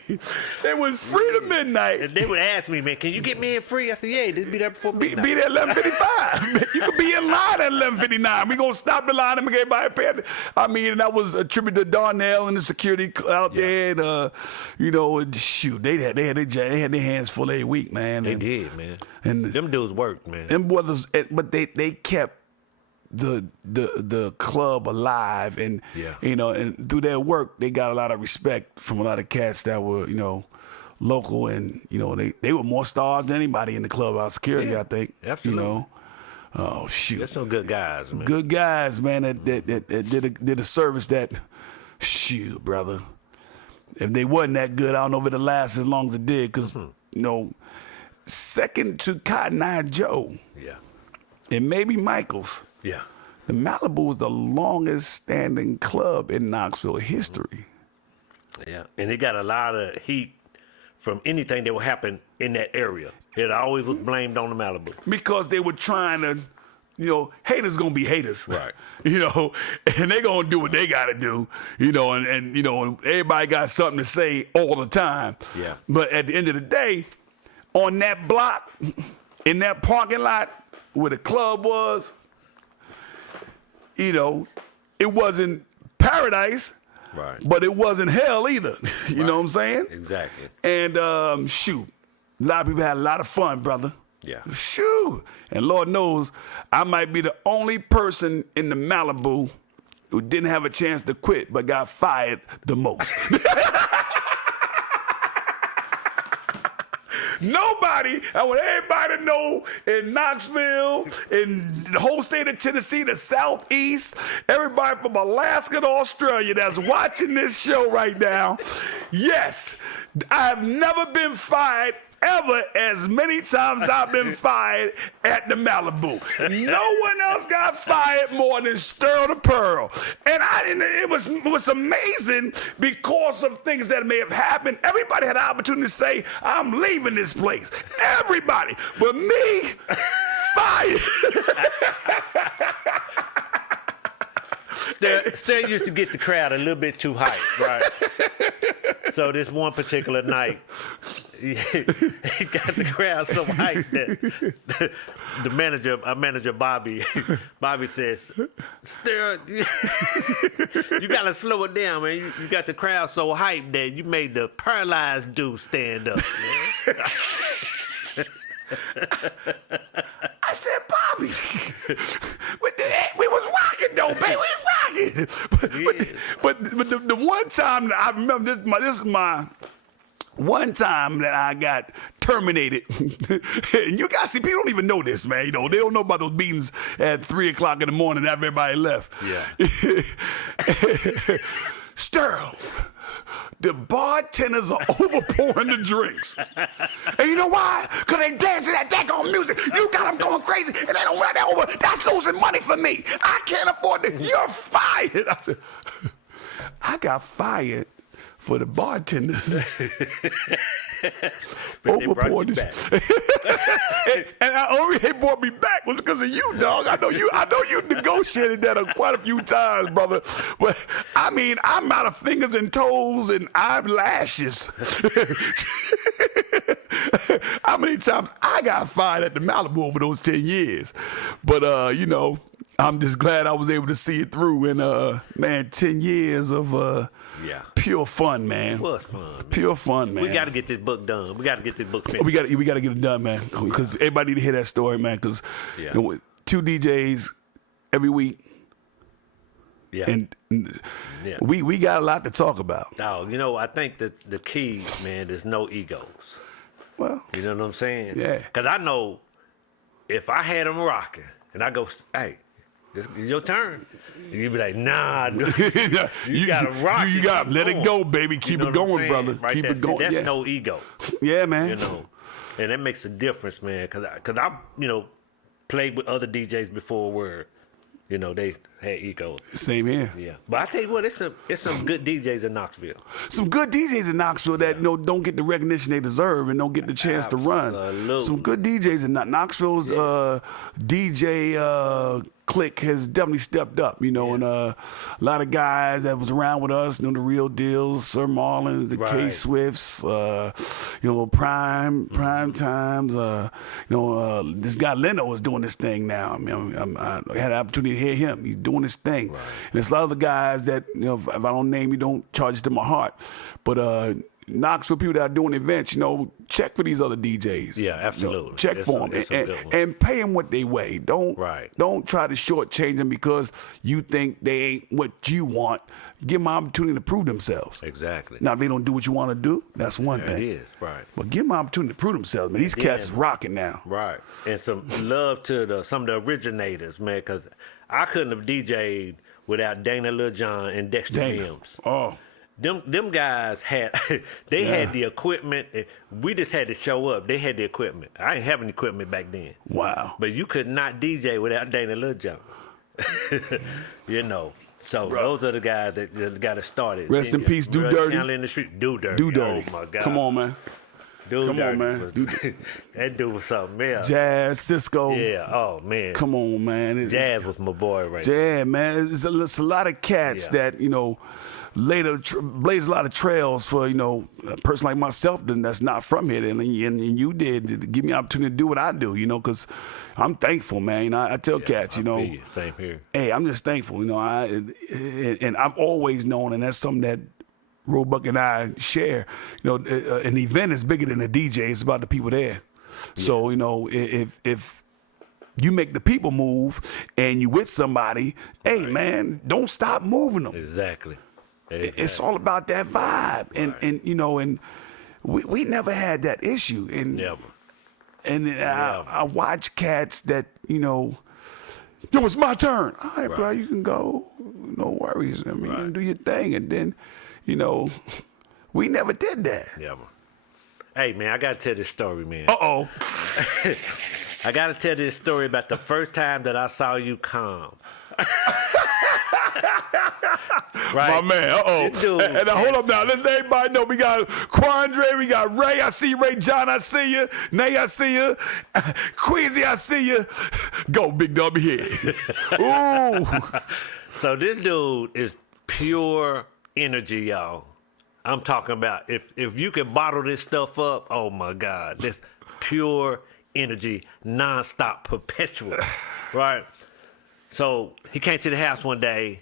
It was free to midnight. And they would ask me, man, can you get me in free? I said, yeah, just be there before midnight. Be there at 11:55. You could be in line at 11:59. We gonna stop the line and make everybody pay. I mean, that was a tribute to Darnell and the security out there. And, shoot, they had their hands full every week, man. They did, man. And them dudes worked, man. them brothers, but they kept the club alive, and Yeah. and through their work they got a lot of respect from a lot of cats that were local, and they were more stars than anybody in the clubhouse security. Yeah, I think absolutely. Oh shoot, They're some good guys, man. good guys, man. That did a service that, shoot, brother. If they wasn't that good, I don't know if it'd last as long as it did, because second to Cotton Eye Joe Yeah. and maybe Michaels. Yeah. The Malibu was the longest standing club in Knoxville history. Yeah. And they got a lot of heat from anything that would happen in that area. It always was blamed on the Malibu. Because they were trying to, haters gonna be haters. Right. And they gonna do what they gotta do, and everybody got something to say all the time. Yeah. But at the end of the day, on that block, in that parking lot where the club was, it wasn't paradise, Right. but it wasn't hell either. You know what I'm saying? Exactly. And shoot, a lot of people had a lot of fun, brother. Yeah. Shoot. And Lord knows, I might be the only person in the Malibu who didn't have a chance to quit but got fired the most. Nobody, I want everybody to know in Knoxville, in the whole state of Tennessee, the Southeast, everybody from Alaska to Australia that's watching this show right now, yes, I have never been fired ever as many times I've been fired at the Malibu. No one else got fired more than Stir the Pearl. And it was amazing because of things that may have happened. Everybody had the opportunity to say, I'm leaving this place. Everybody. But me, fired. Stan used to get the crowd a little bit too hyped, right? So this one particular night, he got the crowd so hyped that our manager Bobby says, "Stir, you gotta slow it down, man. You got the crowd so hyped that you made the paralyzed dude stand up." Man. I said, Bobby, we was rocking though, baby. We was rocking. But the one time that I remember, this is my one time that I got terminated. And you guys see, people don't even know this, man. They don't know about those meetings at 3 o'clock in the morning after everybody left. Yeah. Sterl, the bartenders are overpouring the drinks. And you know why? Because they dance to that daggone music. You got them going crazy, and they don't run that over. That's losing money for me. I can't afford it. You're fired. I said, I got fired for the bartenders. But they brought you back. And only they brought me back was because of you, dog. I know you negotiated that quite a few times, brother. But I mean, I'm out of fingers and toes and eyelashes. How many times I got fired at the Malibu over those 10 years? But I'm just glad I was able to see it through. And man, 10 years of pure fun, man. It was fun, man. Pure fun, man. We got to get this book done. We got to get this book finished. We got to get it done, man. Because everybody need to hear that story, man. Because two DJs every week. Yeah. And Yeah. we got a lot to talk about. Dog, you know, I think that the key, man, is no egos. Well, You know what I'm saying? Yeah. Because I know if I had them rocking and I go, hey, this is your turn. And you be like, nah, dude. You got to rock it. You got Keep let going. it go, baby. Keep You know it what I'm going, saying? brother. Right Keep there. it going. See, that's Yeah. no ego. Yeah, man. You know, and that makes a difference, man. Because I, you know, played with other DJs before where, you know, they had ego. Same here. Yeah, but I tell you what, it's some good DJs in Knoxville. Some good DJs in Knoxville that don't get the recognition they deserve and don't get the chance to run. Absolutely. Some good DJs in Knoxville's DJ clique has definitely stepped up, you know, and a lot of guys that was around with us, you know, the Real Deals, Sir Marlins, the K Swifts, you know, Prime Times, you know, this guy Leno is doing this thing now. I mean, I had the opportunity to hear him. He's doing this thing. Right. And there's a lot of the guys that, you know, if I don't name you, don't charge it to my heart. But Knoxville people that are doing events, you know, check for these other DJs. Yeah, absolutely. You know, check for them and pay them what they weigh. Don't try to shortchange them because you think they ain't what you want. Give them an opportunity to prove themselves. Exactly. Now, if they don't do what you want to do, that's one thing. It is, right. But give them an opportunity to prove themselves, man. These cats is rocking now. Right. And some love to some of the originators, man, because I couldn't have DJ'd without Dana Lil Jon and Dexter Mims. Oh. Them guys had had the equipment. We just had to show up. They had the equipment. I ain't having equipment back then. Wow. But you could not DJ without Dana Lil Jon. You know. So those are the guys that got it started. Rest in peace, Do Dirty. In the street, Do Dirty. Do Dirty. Oh my God. Come on, man. Come on, man. That dude was something else. Jazz, Cisco. Yeah. Oh man. Come on, man. Jazz was my boy right there. Yeah, man. It's a lot of cats that, you know, later blaze a lot of trails for, you know, a person like myself that's not from here. And you did to give me an opportunity to do what I do, you know, because I'm thankful, man. You know, I tell cats, you know. Same here. Hey, I'm just thankful, you know. And I've always known, and that's something that Roebuck and I share. You know, an event is bigger than a DJ. It's about the people there. Yes. So, you know, if you make the people move and you with somebody, hey, man, don't stop moving them. Exactly. It's all about that vibe. And you know, and we never had that issue. And never. And I watch cats that, you know, yo, it's my turn. All right, bro, you can go. No worries. I mean, do your thing. And then, you know, we never did that. Never. Hey, man, I got to tell this story, man. Uh-oh. I got to tell this story about the first time that I saw you calm. My man, and hold up now. Let's let everybody know we got Quandre, we got Ray. I see you, Ray John. I see you. Nay, I see you. Queasy, I see you. Go, Big W here. Ooh. So this dude is pure energy, y'all. I'm talking about if you can bottle this stuff up, oh my God, this pure energy, nonstop, perpetual, right? So he came to the house one day,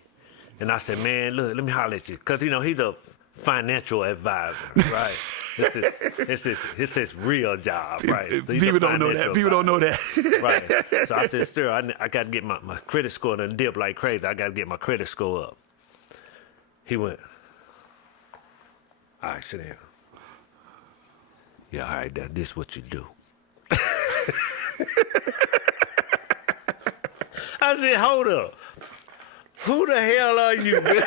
and I said, man, look, let me holler at you. Because, you know, he's a financial advisor, right? This is his real job, right? So People don't know that. People don't know that. Right. So I said, Stir, I got to get my credit score to dip like crazy. I got to get my credit score up. He went, all right, sit down. Yeah, all right, now this is what you do. I said, hold up. Who the hell are you, man?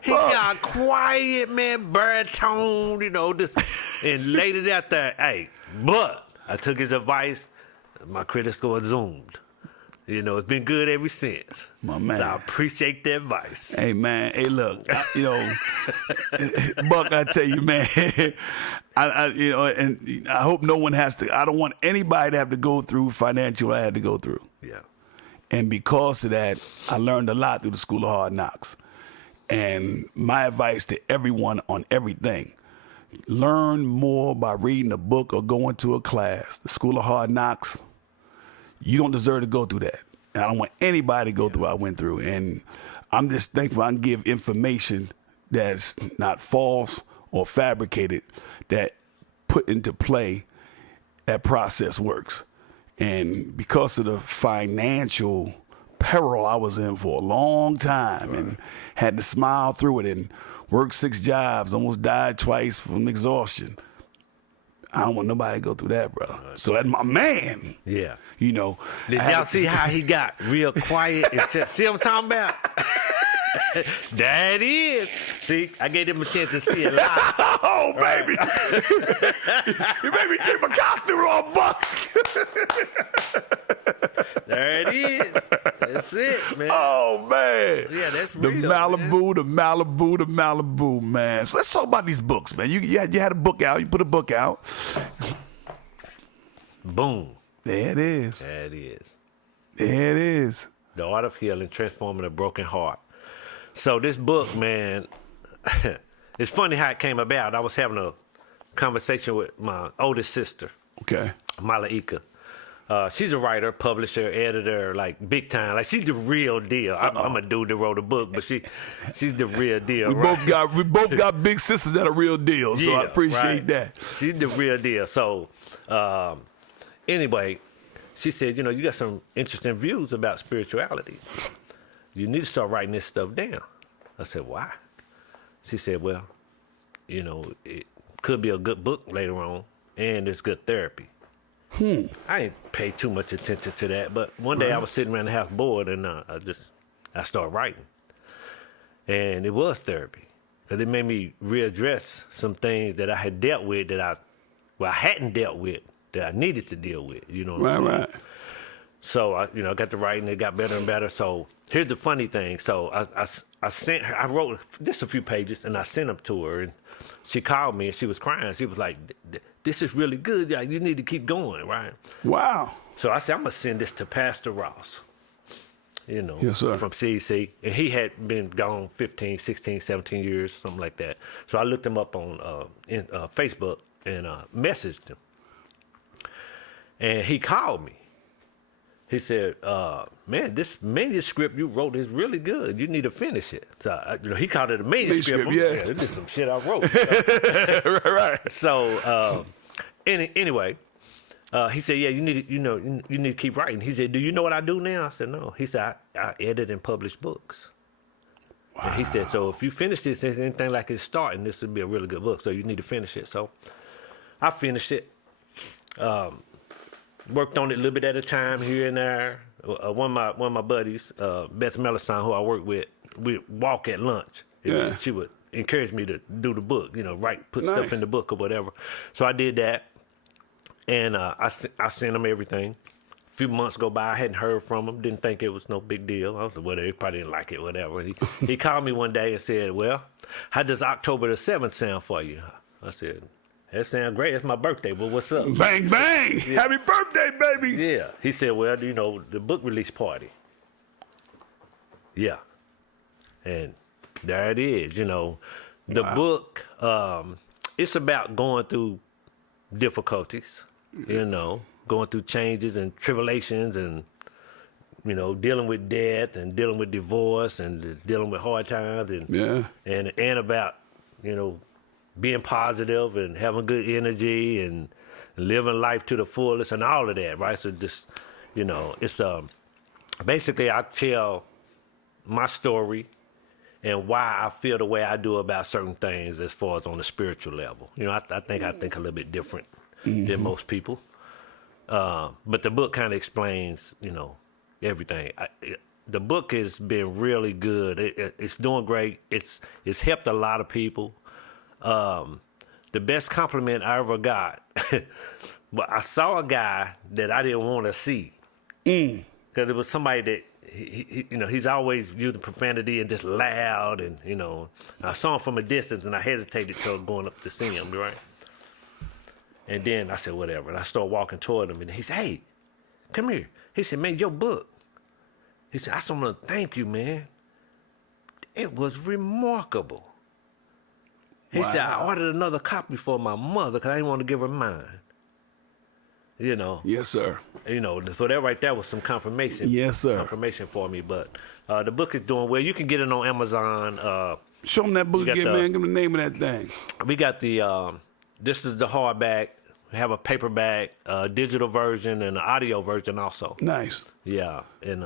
He got quiet, man, baritone, you know, this, and laid it out there. Hey, but I took his advice. My credit score zoomed. You know, it's been good ever since. My man. So I appreciate the advice. Hey, man. Hey, look, you know, Buck, I tell you, man, you know, and I hope no one has to. I don't want anybody to have to go through financial I had to go through. Yeah. And because of that, I learned a lot through the School of Hard Knocks. And my advice to everyone on everything, learn more by reading a book or going to a class. The School of Hard Knocks, you don't deserve to go through that. And I don't want anybody to go through what I went through. And I'm just thankful I can give information that's not false or fabricated, that put into play that process works. And because of the financial peril I was in for a long time and had to smile through it and work 6 jobs, almost died twice from exhaustion. I don't want nobody to go through that, brother. So that's my man. Yeah. You know. Did y'all see how he got real quiet? See what I'm talking about? There it is. See, I gave him a chance to see it live. Oh, baby. You made me keep my costume on, Buck. There it is. That's it, man. Oh, man. Yeah, that's the real, Malibu, man. So let's talk about these books, man. You had a book out. You put a book out. Boom. There it is. There it is. There it is. The Art of Healing, Transforming a Broken Heart. So this book, man, it's funny how it came about. I was having a conversation with my oldest sister, Okay. Malaika. She's a writer, publisher, editor, like big time. Like she's the real deal. I'm a dude that wrote a book, but she's the real deal. We both got big sisters that are real deal, so I appreciate that. She's the real deal. So anyway, she said, you got some interesting views about spirituality. You need to start writing this stuff down. I said, why? She said, well, it could be a good book later on, and it's good therapy. I didn't pay too much attention to that, but one day I was sitting around the house bored, and I started writing. And it was therapy, because it made me readdress some things that I had dealt with I hadn't dealt with, that I needed to deal with, you know what I'm saying? Right. So I got to writing, it got better and better. So here's the funny thing. So I sent her, I wrote just a few pages and I sent them to her, and she called me and she was crying. She was like, this is really good. You need to keep going, right? Wow. So I said, I'm going to send this to Pastor Ross, yes, sir. From CEC. And he had been gone 15, 16, 17 years, something like that. So I looked him up on Facebook and messaged him. And he called me. He said, man, this manuscript you wrote is really good. You need to finish it. So, he called it a manuscript. Yeah. This is some shit I wrote. Right. So, anyway, he said, yeah, you need to keep writing. He said, do you know what I do now? I said, no. He said, I edit and publish books. Wow. And he said, so if you finish this, anything like it's starting, this would be a really good book. So you need to finish it. So I finished it. Worked on it a little bit at a time here and there. One of my buddies, Beth Melisson, who I work with, we walk at lunch. Yeah. She would encourage me to do the book, put Nice. stuff in the book or whatever. So I did that, and I sent him everything. A few months go by, I hadn't heard from him. Didn't think it was no big deal. I was whatever. He probably didn't like it, whatever. He called me one day and said, well, how does October the 7th sound for you? I said, that sounds great. It's my birthday. Well, what's up? Bang, bang. Yeah. Happy birthday, baby. Yeah. He said, well, the book release party. Yeah. And there it is. The book, it's about going through difficulties, going through changes and tribulations and, dealing with death and dealing with divorce and dealing with hard times and about, being positive and having good energy and living life to the fullest and all of that, right? So just, it's basically I tell my story and why I feel the way I do about certain things as far as on the spiritual level. I think a little bit different than most people. But the book kind of explains, everything. The book has been really good. It's doing great. It's helped a lot of people. The best compliment I ever got, but I saw a guy that I didn't want to see, because it was somebody that he's always using profanity and just loud, and I saw him from a distance and I hesitated till going up to see him, right? And then I said whatever, and I started walking toward him, and he said, "Hey, come here." He said, "Man, your book." He said, "I just want to thank you, man. It was remarkable." He said, "I ordered another copy for my mother because I didn't want to give her mine." Yes, sir. So that right there was some confirmation. Yes, sir. Confirmation for me. But the book is doing well. You can get it on Amazon. Show them that book again, man. Give them the name of that thing. We got the, this is the hardback. have a paperback, digital version, and an audio version also. Nice. Yeah, and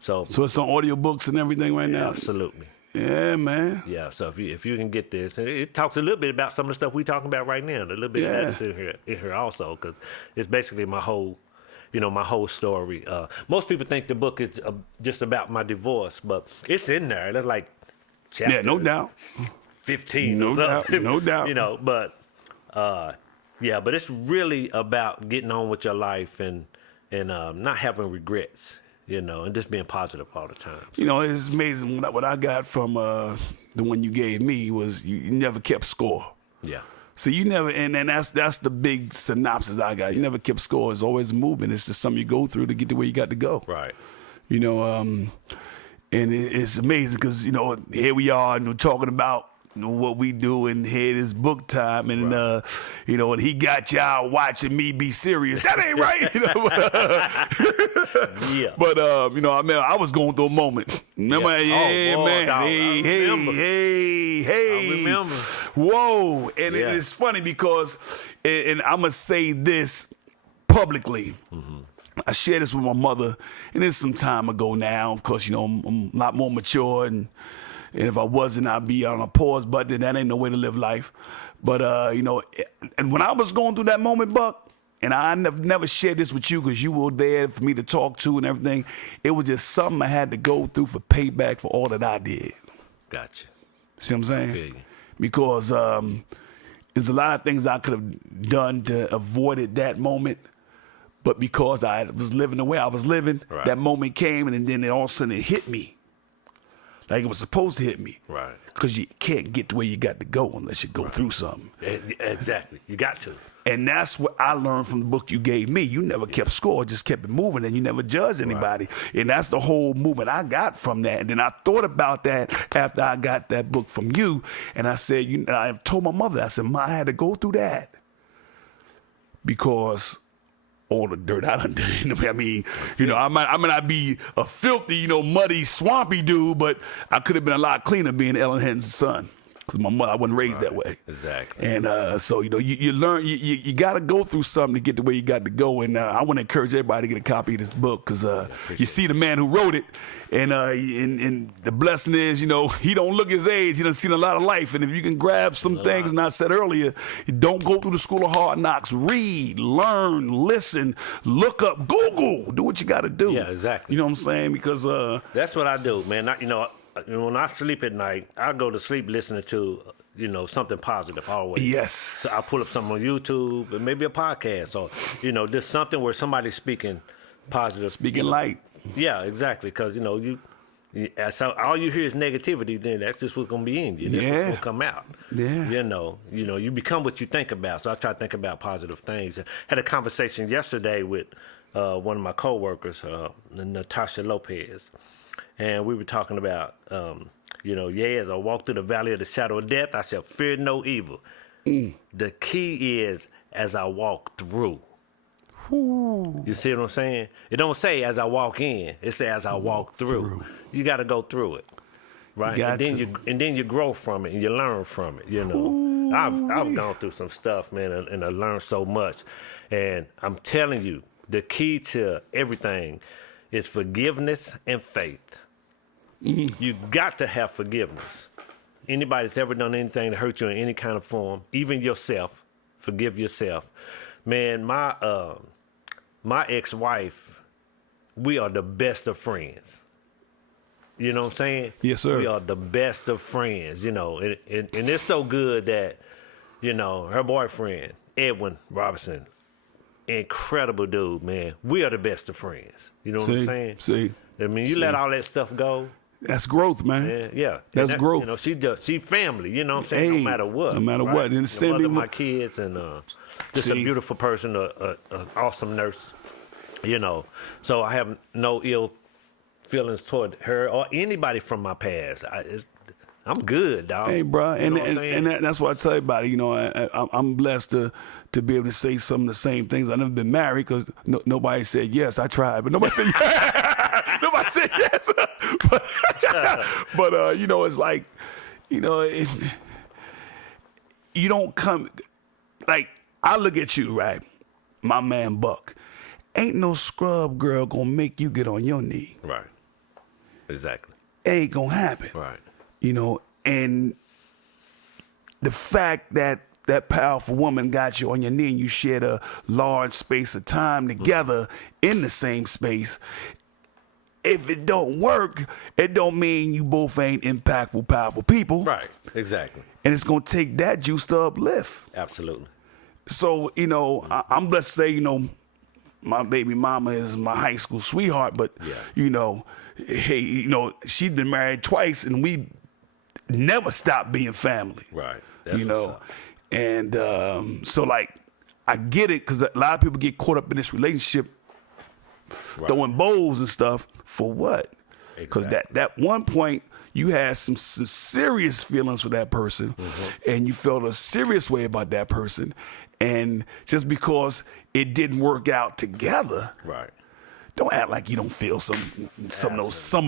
so it's on audiobooks and everything right now. absolutely. Yeah, man. Yeah, so if you can get this, and it talks a little bit about some of the stuff we talking about right now, a little bit of that's in here also, because it's basically my whole story. Most people think the book is just about my divorce, but it's in there. That's like chapter Yeah, no doubt. 15 No or doubt, something. no doubt. You know, but but it's really about getting on with your life and not having regrets. You know, and just being positive all the time. You know, it's amazing what I got from the one you gave me was you never kept score. Yeah. So you never, and that's the big synopsis I got. You never kept score. It's always movement. It's just something you go through to get to where you got to go. Right. You know, and it's amazing because, you know, here we are talking about what we do, and here it is book time, and you know, and he got y'all watching me be serious. That ain't right. You know? Yeah. But you know, I mean, I was going through a moment. Remember? Yeah, boy, man. dog, Hey. I remember. Whoa. And Yeah. it's funny because, and I'm gonna say this publicly. Mm-hmm. I shared this with my mother, and it's some time ago now. Of course, you know, I'm a lot more mature, and if I wasn't, I'd be on a pause button. That ain't no way to live life. But you know, and when I was going through that moment, Buck, and I never shared this with you because you were there for me to talk to and everything. It was just something I had to go through for payback for all that I did. Gotcha. See what I'm saying? Feel you. Because there's a lot of things I could have done to avoid that moment. But because I was living the way I was living, Right. that moment came, and then all of a sudden it hit me. Like it was supposed to hit me. Right. Because you can't get to where you got to go unless you go through something. Exactly. You got to. And that's what I learned from the book you gave me. You never kept score, just kept it moving, and you never judged anybody. Right. And that's the whole movement I got from that. And then I thought about that after I got that book from you, and I said, I told my mother, I said, Ma, I had to go through that because all the dirt I done did. I mean, you know, I might not be a filthy, you know, muddy, swampy dude, but I could have been a lot cleaner being Ellen Hen's son. Because my mother, I wasn't raised that way. Exactly. And so, you know, you learn, you got to go through something to get to where you got to go. And I want to encourage everybody to get a copy of this book because you see the man who wrote it. And the blessing is, you know, he don't look his age. He done seen a lot of life. And if you can grab some things, and I said earlier, don't go through the school of hard knocks. Read, learn, listen, look up, Google. Do what you got to do. Yeah, exactly. You know what I'm saying? Because that's what I do, man. When I sleep at night, I go to sleep listening to, you know, something positive always. Yes. So I pull up something on YouTube, and maybe a podcast, or, you know, just something where somebody's speaking positive. Speaking light. Yeah, exactly. Because, you know, so all you hear is negativity, then that's just what's going to be in you. That's what's going to come out. Yeah. You know, you become what you think about. So I try to think about positive things. I had a conversation yesterday with one of my coworkers, Natasha Lopez. And we were talking about, you know, as I walk through the valley of the shadow of death, I shall fear no evil. The key is as I walk through. Ooh. You see what I'm saying? It don't say as I walk in. It says as I walk through. You got to go through it, right? And then you grow from it and you learn from it. You know, ooh. I've gone through some stuff, man, and I learned so much. And I'm telling you, the key to everything is forgiveness and faith. You got to have forgiveness. Anybody that's ever done anything to hurt you in any kind of form, even yourself, forgive yourself. Man, my ex-wife, we are the best of friends. You know what I'm saying? Yes, sir. We are the best of friends, you know. And it's so good that, you know, her boyfriend, Edwin Robinson, incredible dude, man. We are the best of friends. You know what I'm saying? See. I mean, you let all that stuff go. That's growth, man. Yeah. That's growth. You know, she family, you know what I'm saying? Hey, no matter what. No matter right? what. And the same mother thing my kids and just a beautiful person, an awesome nurse, you know. So I have no ill feelings toward her or anybody from my past. I'm good, dog. Hey, bro, you know and that's what I tell everybody. You know, I'm blessed to be able to say some of the same things. I've never been married because nobody said yes. I tried, but nobody said yes. Nobody said yes. But you know, it's like, you know, you don't come like I look at you, right? My man Buck. Ain't no scrub girl gonna make you get on your knee. Right. Exactly. It ain't gonna happen. Right. You know, and the fact that that powerful woman got you on your knee and you shared a large space of time together in the same space, if it don't work, it don't mean you both ain't impactful, powerful people. Right. Exactly. And it's gonna take that juice to uplift. Absolutely. So, you know, I'm blessed to say, you know, my baby mama is my high school sweetheart, but, you know, hey, you know, she'd been married twice and we never stopped being family. Right. That's you what's know, up. and so, like, I get it because a lot of people get caught up in this relationship throwing bowls and stuff for what? Because that one point, you had some serious feelings for that person, and you felt a serious way about that person, and just because it didn't work out together, Right. don't act like you don't feel some of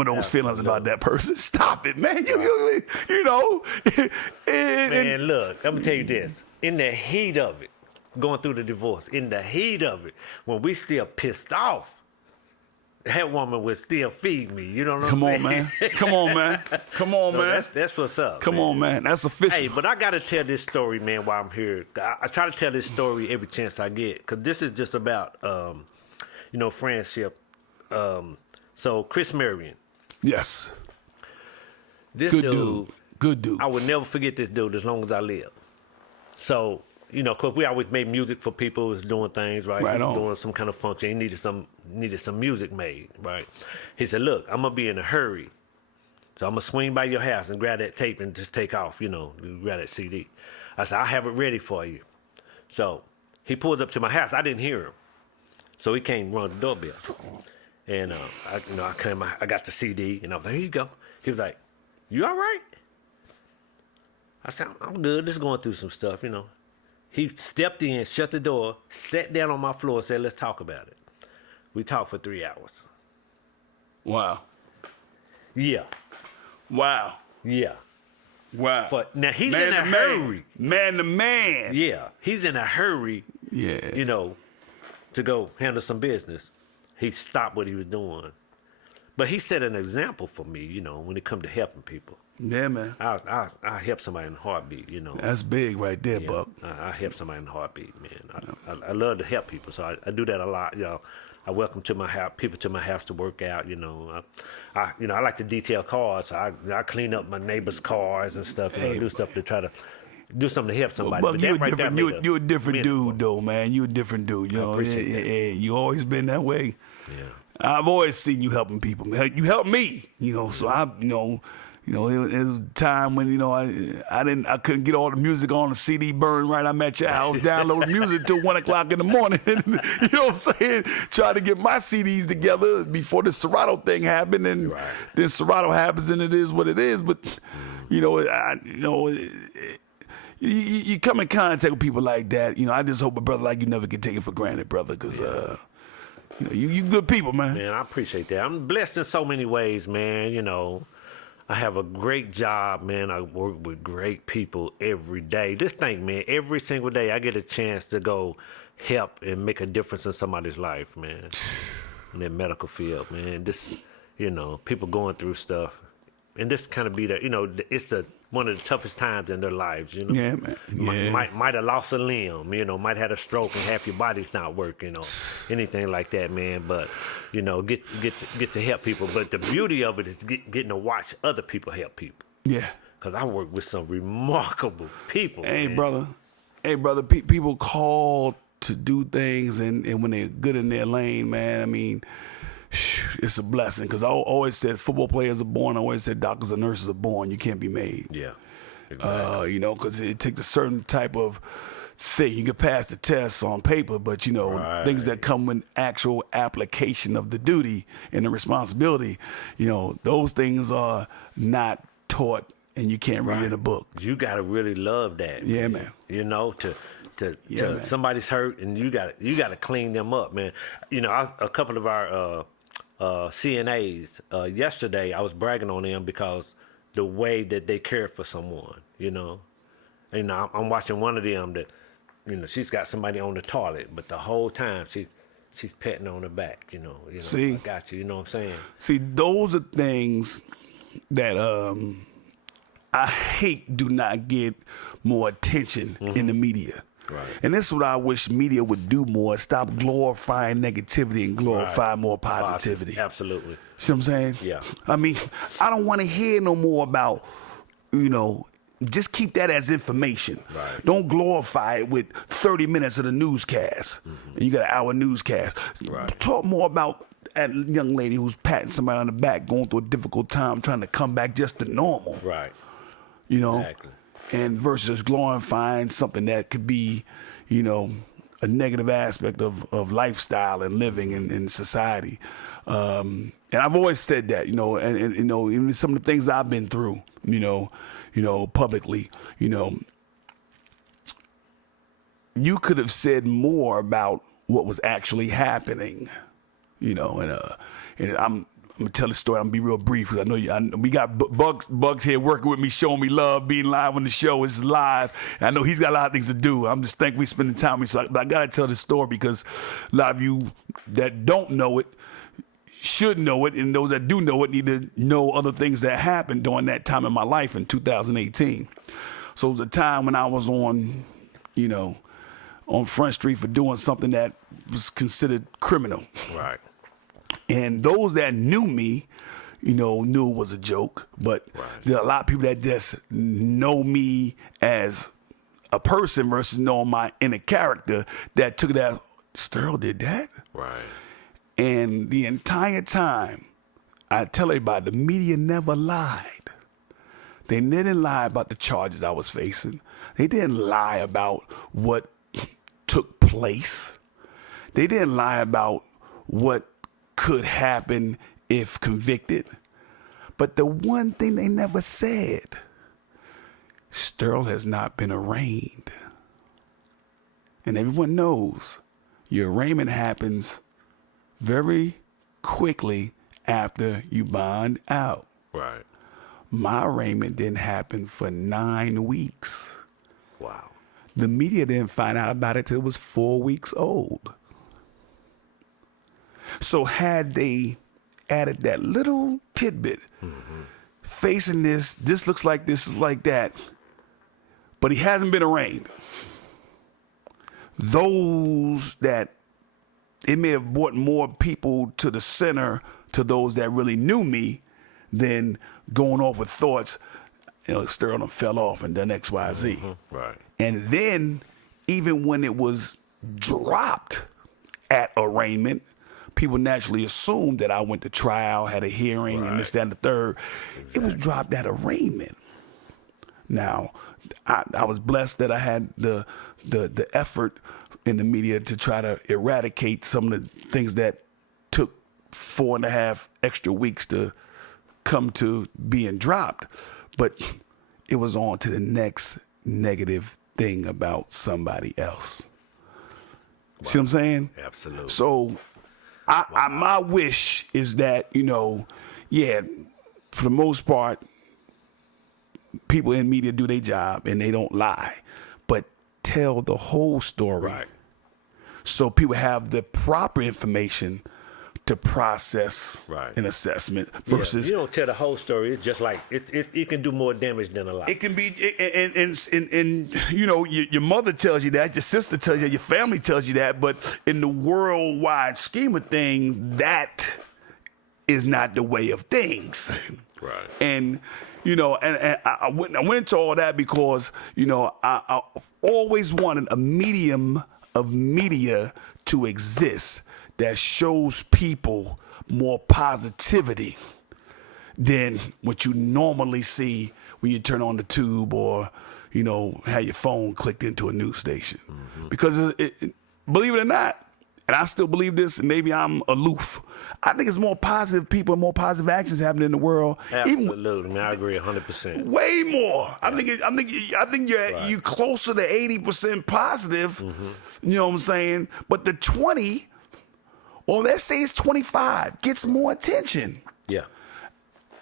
those feelings about that person. Stop it, man. You know. Man, look, I'm gonna tell you this. In the heat of it, going through the divorce, in the heat of it, when we still pissed off, that woman would still feed me. You know what I'm saying? Man. Come on, man. Come on, So man. that's what's up. Come on, man. That's official. Hey, but I gotta tell this story, man, while I'm here. I try to tell this story every chance I get, because this is just about, you know, friendship. So Chris Marion. Yes. This Good dude. Good dude. I would never forget this dude as long as I live. So, you know, because we always made music for people who was doing things, right? Right on. Doing some kind of function. He needed some music made, right? He said, look, I'm going to be in a hurry. So I'm going to swing by your house and grab that tape and just take off, you know, grab that CD. I said, I'll have it ready for you. So he pulls up to my house. I didn't hear him. So he came run the doorbell. And, I got the CD, and I was like, here you go. He was like, you all right? I said, I'm good. Just going through some stuff, you know. He stepped in, shut the door, sat down on my floor and said, let's talk about it. We talked for 3 hours. Wow. Yeah. Wow. Yeah. Wow. Now, he's in a hurry. Man to man. Yeah. He's in a hurry, Yeah. you know, to go handle some business. He stopped what he was doing. But he set an example for me, you know, when it comes to helping people. Yeah, man. I help somebody in a heartbeat, you know. That's big right there, Yeah, Buck. I help somebody in a heartbeat, man. I love to help people, so I do that a lot. You know, I welcome to my house people to my house to work out. You know, I like to detail cars. So I clean up my neighbors' cars and stuff. You know, do stuff to try to do something to help somebody. Buck, But you're that a different, right you're a different meaningful. dude, though, man. You're a different dude. You know, appreciate that. you always been that way. Yeah. I've always seen you helping people. You helped me, you know. So it was a time when I couldn't get all the music on the CD burn right. I'm at your house downloading music till 1 o'clock in the morning. You know what I'm saying? Trying to get my CDs together before the Serato thing happened, and then Serato happens, and it is what it is. But you come in contact with people like that. You know, I just hope a brother like you never get taken for granted, brother, because. You good people, man. Man, I appreciate that. I'm blessed in so many ways, man. You know, I have a great job, man. I work with great people every day. Just think, man, every single day I get a chance to go help and make a difference in somebody's life, man. In that medical field, man. This, you know, people going through stuff. And this kind of be the, you know, it's one of the toughest times in their lives, you know. Yeah, man. Yeah. Might have lost a limb, you know, might have had a stroke and half your body's not working, or anything like that, man. But, you know, get to help people. But the beauty of it is getting to watch other people help people. Yeah. Because I work with some remarkable people. Hey, man. brother. People call to do things, and when they're good in their lane, man, I mean, it's a blessing. Because I always said football players are born. I always said doctors and nurses are born. You can't be made. Yeah, exactly. You know, because it takes a certain type of thing. You can pass the tests on paper, but, you know, things that come with actual application of the duty and the responsibility, you know, those things are not taught, and you can't read it in a book. You got to really love that. Yeah, man. You know, man. somebody's hurt, and you got to clean them up, man. You know, a couple of our CNAs yesterday, I was bragging on them because the way that they care for someone, you know. And I'm watching one of them that she's got somebody on the toilet, but the whole time she's petting on her back, See? I got you, you know what I'm saying? See, those are things that I hate do not get more attention in the media. Right. And this is what I wish media would do more: stop glorifying negativity and glorify more positivity. Absolutely. See what I'm saying? Yeah. I mean, I don't want to hear no more about, just keep that as information. Right. Don't glorify it with 30 minutes of the newscast. And you got an hour newscast. Right. Talk more about that young lady who's patting somebody on the back, going through a difficult time, trying to come back just to normal. Right. Exactly. And versus glorifying something that could be, a negative aspect of lifestyle and living in society. And I've always said that, and even some of the things I've been through, publicly, you could have said more about what was actually happening, and I'm gonna tell the story. I'm gonna be real brief because I know we got Bugs here working with me, showing me love, being live on the show. It's live. And I know he's got a lot of things to do. I'm just thankful we spending time with me. But I gotta tell the story because a lot of you that don't know it should know it, and those that do know it need to know other things that happened during that time in my life in 2018. So it was a time when I was on Front Street for doing something that was considered criminal. Right. And those that knew me, knew it was a joke. But there are a lot of people that just know me as a person versus knowing my inner character that took that, Sterl did that? Right. And the entire time, I tell everybody, the media never lied. They didn't lie about the charges I was facing. They didn't lie about what took place. They didn't lie about what could happen if convicted. But the one thing they never said, Sterl has not been arraigned. And everyone knows your arraignment happens very quickly after you bond out. Right. My arraignment didn't happen for 9 weeks. Wow. The media didn't find out about it till it was 4 weeks old. So had they added that little tidbit, facing this looks like this is like that, but he hasn't been arraigned. Those that, it may have brought more people to the center to those that really knew me than going off with thoughts, Sterling fell off and done X, Y, Z. Right. And then even when it was dropped at arraignment, people naturally assumed that I went to trial, had a hearing, and this, that, and the third. Exactly. It was dropped at arraignment. Now, I was blessed that I had the effort in the media to try to eradicate some of the things that took 4.5 extra weeks to come to being dropped. But it was on to the next negative thing about somebody else. Wow. See what I'm saying? Absolutely. So my wish is that, for the most part, people in media do their job and they don't lie, but tell the whole story. Right. So people have the proper information to process an assessment versus you don't tell the whole story. It's just like it can do more damage than a lie. It can be, and your mother tells you that, your sister tells you, your family tells you that, but in the worldwide scheme of things, that is not the way of things. Right. And I went into all that because I always wanted a medium of media to exist that shows people more positivity than what you normally see when you turn on the tube or, have your phone clicked into a news station. Mm-hmm. Because believe it or not, and I still believe this, and maybe I'm aloof, I think it's more positive people and more positive actions happening in the world. Absolutely, I agree 100%. Way more. Yeah. I think you're closer to 80% positive. Mm-hmm. You know what I'm saying? But the 20, or let's say it's 25, gets more attention. Yeah.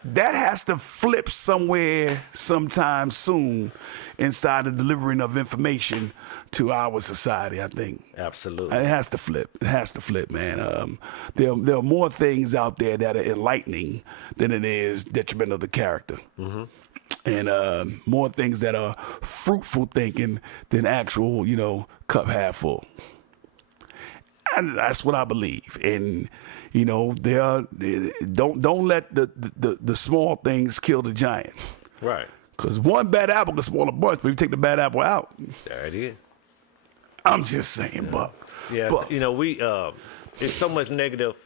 that has to flip somewhere sometime soon inside the delivering of information to our society, I think. Absolutely. It has to flip. It has to flip, man. There are more things out there that are enlightening than it is detrimental to character. Mm-hmm. And more things that are fruitful thinking than actual, cup half full. And that's what I believe. And don't let the small things kill the giant. Right. Because one bad apple can spoil a bunch, but if you take the bad apple out, There it is. I'm just saying, Buck. Yeah, Buck. we there's so much negative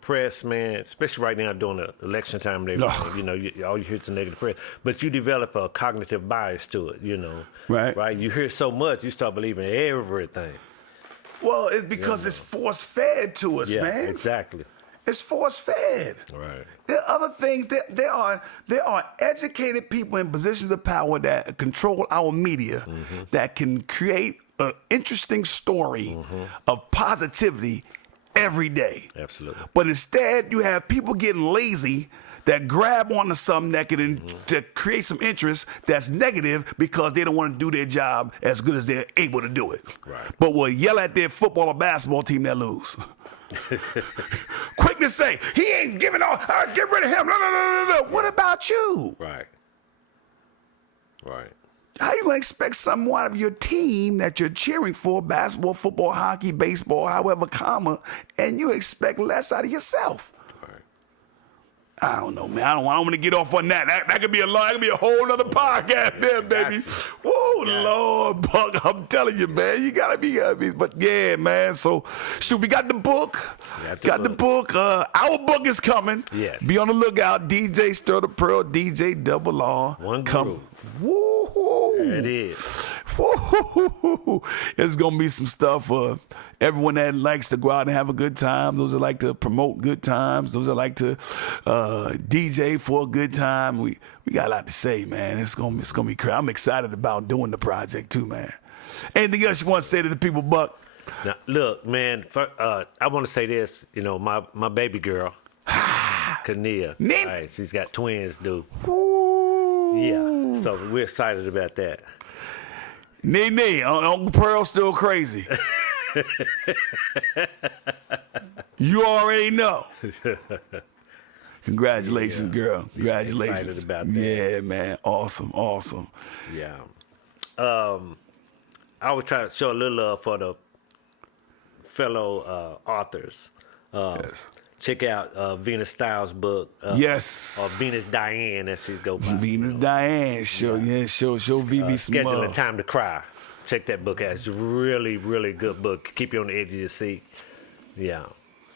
press, man, especially right now during the election time and everything. All you hear is the negative press. But you develop a cognitive bias to it, Right. Right? You hear so much, you start believing everything. Well, it's because it's force-fed to us, Yeah, man. exactly. It's force-fed. Right. There are other things. There are educated people in positions of power that control our media that can create an interesting story of positivity every day. Absolutely. But instead, you have people getting lazy that grab onto something that can to create some interest that's negative because they don't want to do their job as good as they're able to do it. Right. But will yell at their football or basketball team that lose. Quick to say, he ain't giving all, get rid of him. No. What about you? Right. Right. How you going to expect someone out of your team that you're cheering for, basketball, football, hockey, baseball, however, and you expect less out of yourself? I don't know, man. I don't want to get off on that. That could be a whole other podcast there, baby. Whoa, Lord, Buck. I'm telling you, man. You gotta be. But yeah, man. So, shoot, we got the book. Got the book. Our book is coming. Yes. Be on the lookout. DJ Stir the Pearl, DJ Double R. One coming. group. Woo-hoo. There it is. Woo-hoo-hoo-hoo. It's gonna be some stuff for everyone that likes to go out and have a good time. Those that like to promote good times. Those that like to DJ for a good time. We got a lot to say, man. It's gonna be crazy. I'm excited about doing the project too, man. Anything else you want to say to the people, Buck? Now, look, man. I want to say this. My baby girl, Kania. Right, she's got twins, dude. Yeah, so we're excited about that. Nee, Uncle Pearl's still crazy. You already know. Congratulations, girl. Congratulations. Excited about that. Yeah, man. Awesome. Yeah. I would try to show a little love for the fellow authors. Yes. Check out Venus Styles' book. Yes. Or Venus Diane, as she go by. Venus Diane. Show Vivi some Scheduling love. Time to Cry. Check that book out. It's a really, really good book. Keep you on the edge of your seat. Yeah.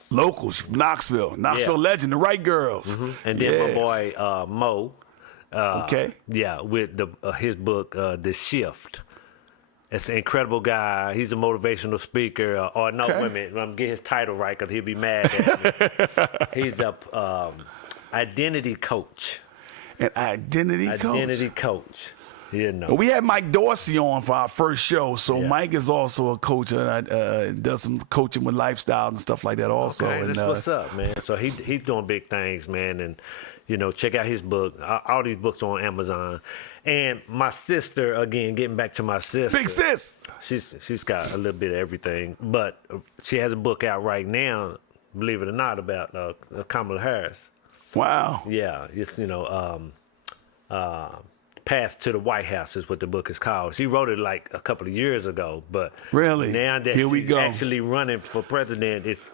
Locals, Knoxville legend, the right girls. Mm-hmm. And then my boy Mo. Okay. Yeah, with his book, The Shift. It's an incredible guy. He's a motivational speaker. Wait a minute. I'm get his title right because he'll be mad at me. He's a identity coach. An identity coach. We had Mike Dorsey on for our first show, so Mike is also a coach and does some coaching with lifestyle and stuff like that also. Okay, and, that's what's up, man. So he's doing big things, man, and check out his book. All these books are on Amazon. And my sister, again, getting back to my sister. Big sis. She's got a little bit of everything, but she has a book out right now, believe it or not, about Kamala Harris. Wow. Yeah, it's Path to the White House is what the book is called. She wrote it like a couple of years ago, but really now that she's actually running for president, it's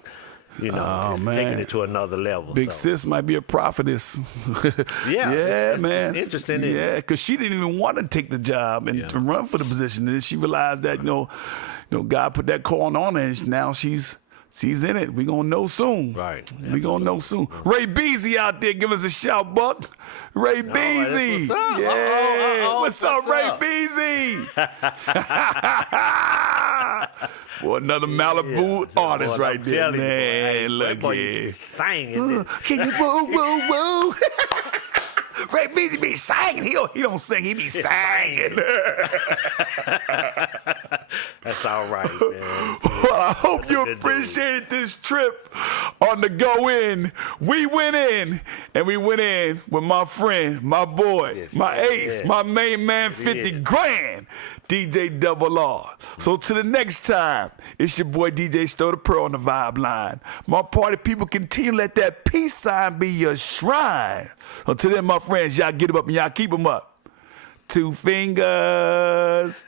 taking it to another level. Big sis might be a prophetess. Yeah, man. It's interesting. Yeah, because she didn't even want to take the job and to run for the position, and then she realized that God put that calling on her, and now she's in it. We gonna know soon. Right. We gonna know soon. Ray Beasy out there, give us a shout, Buck. Ray Beasy. What's up? Yeah. What's up, Ray Beasy? Boy, another Malibu artist right there, man. Look here. Singing. Can you woo? Ray Beasy be singing. He don't sing. He be singing. That's all right, man. Well, I hope That's a you good appreciated this trip on the Go In. We went in, and we went in with my friend, my boy, Yes, my yes, ace, yes. my main man, 50 Yes. grand, DJ Double R. So till the next time, it's your boy DJ Stow the Pearl on the Vibe Line. My party people continue to let that peace sign be your shrine. Until then, my friends, y'all get them up and y'all keep them up. 2 fingers.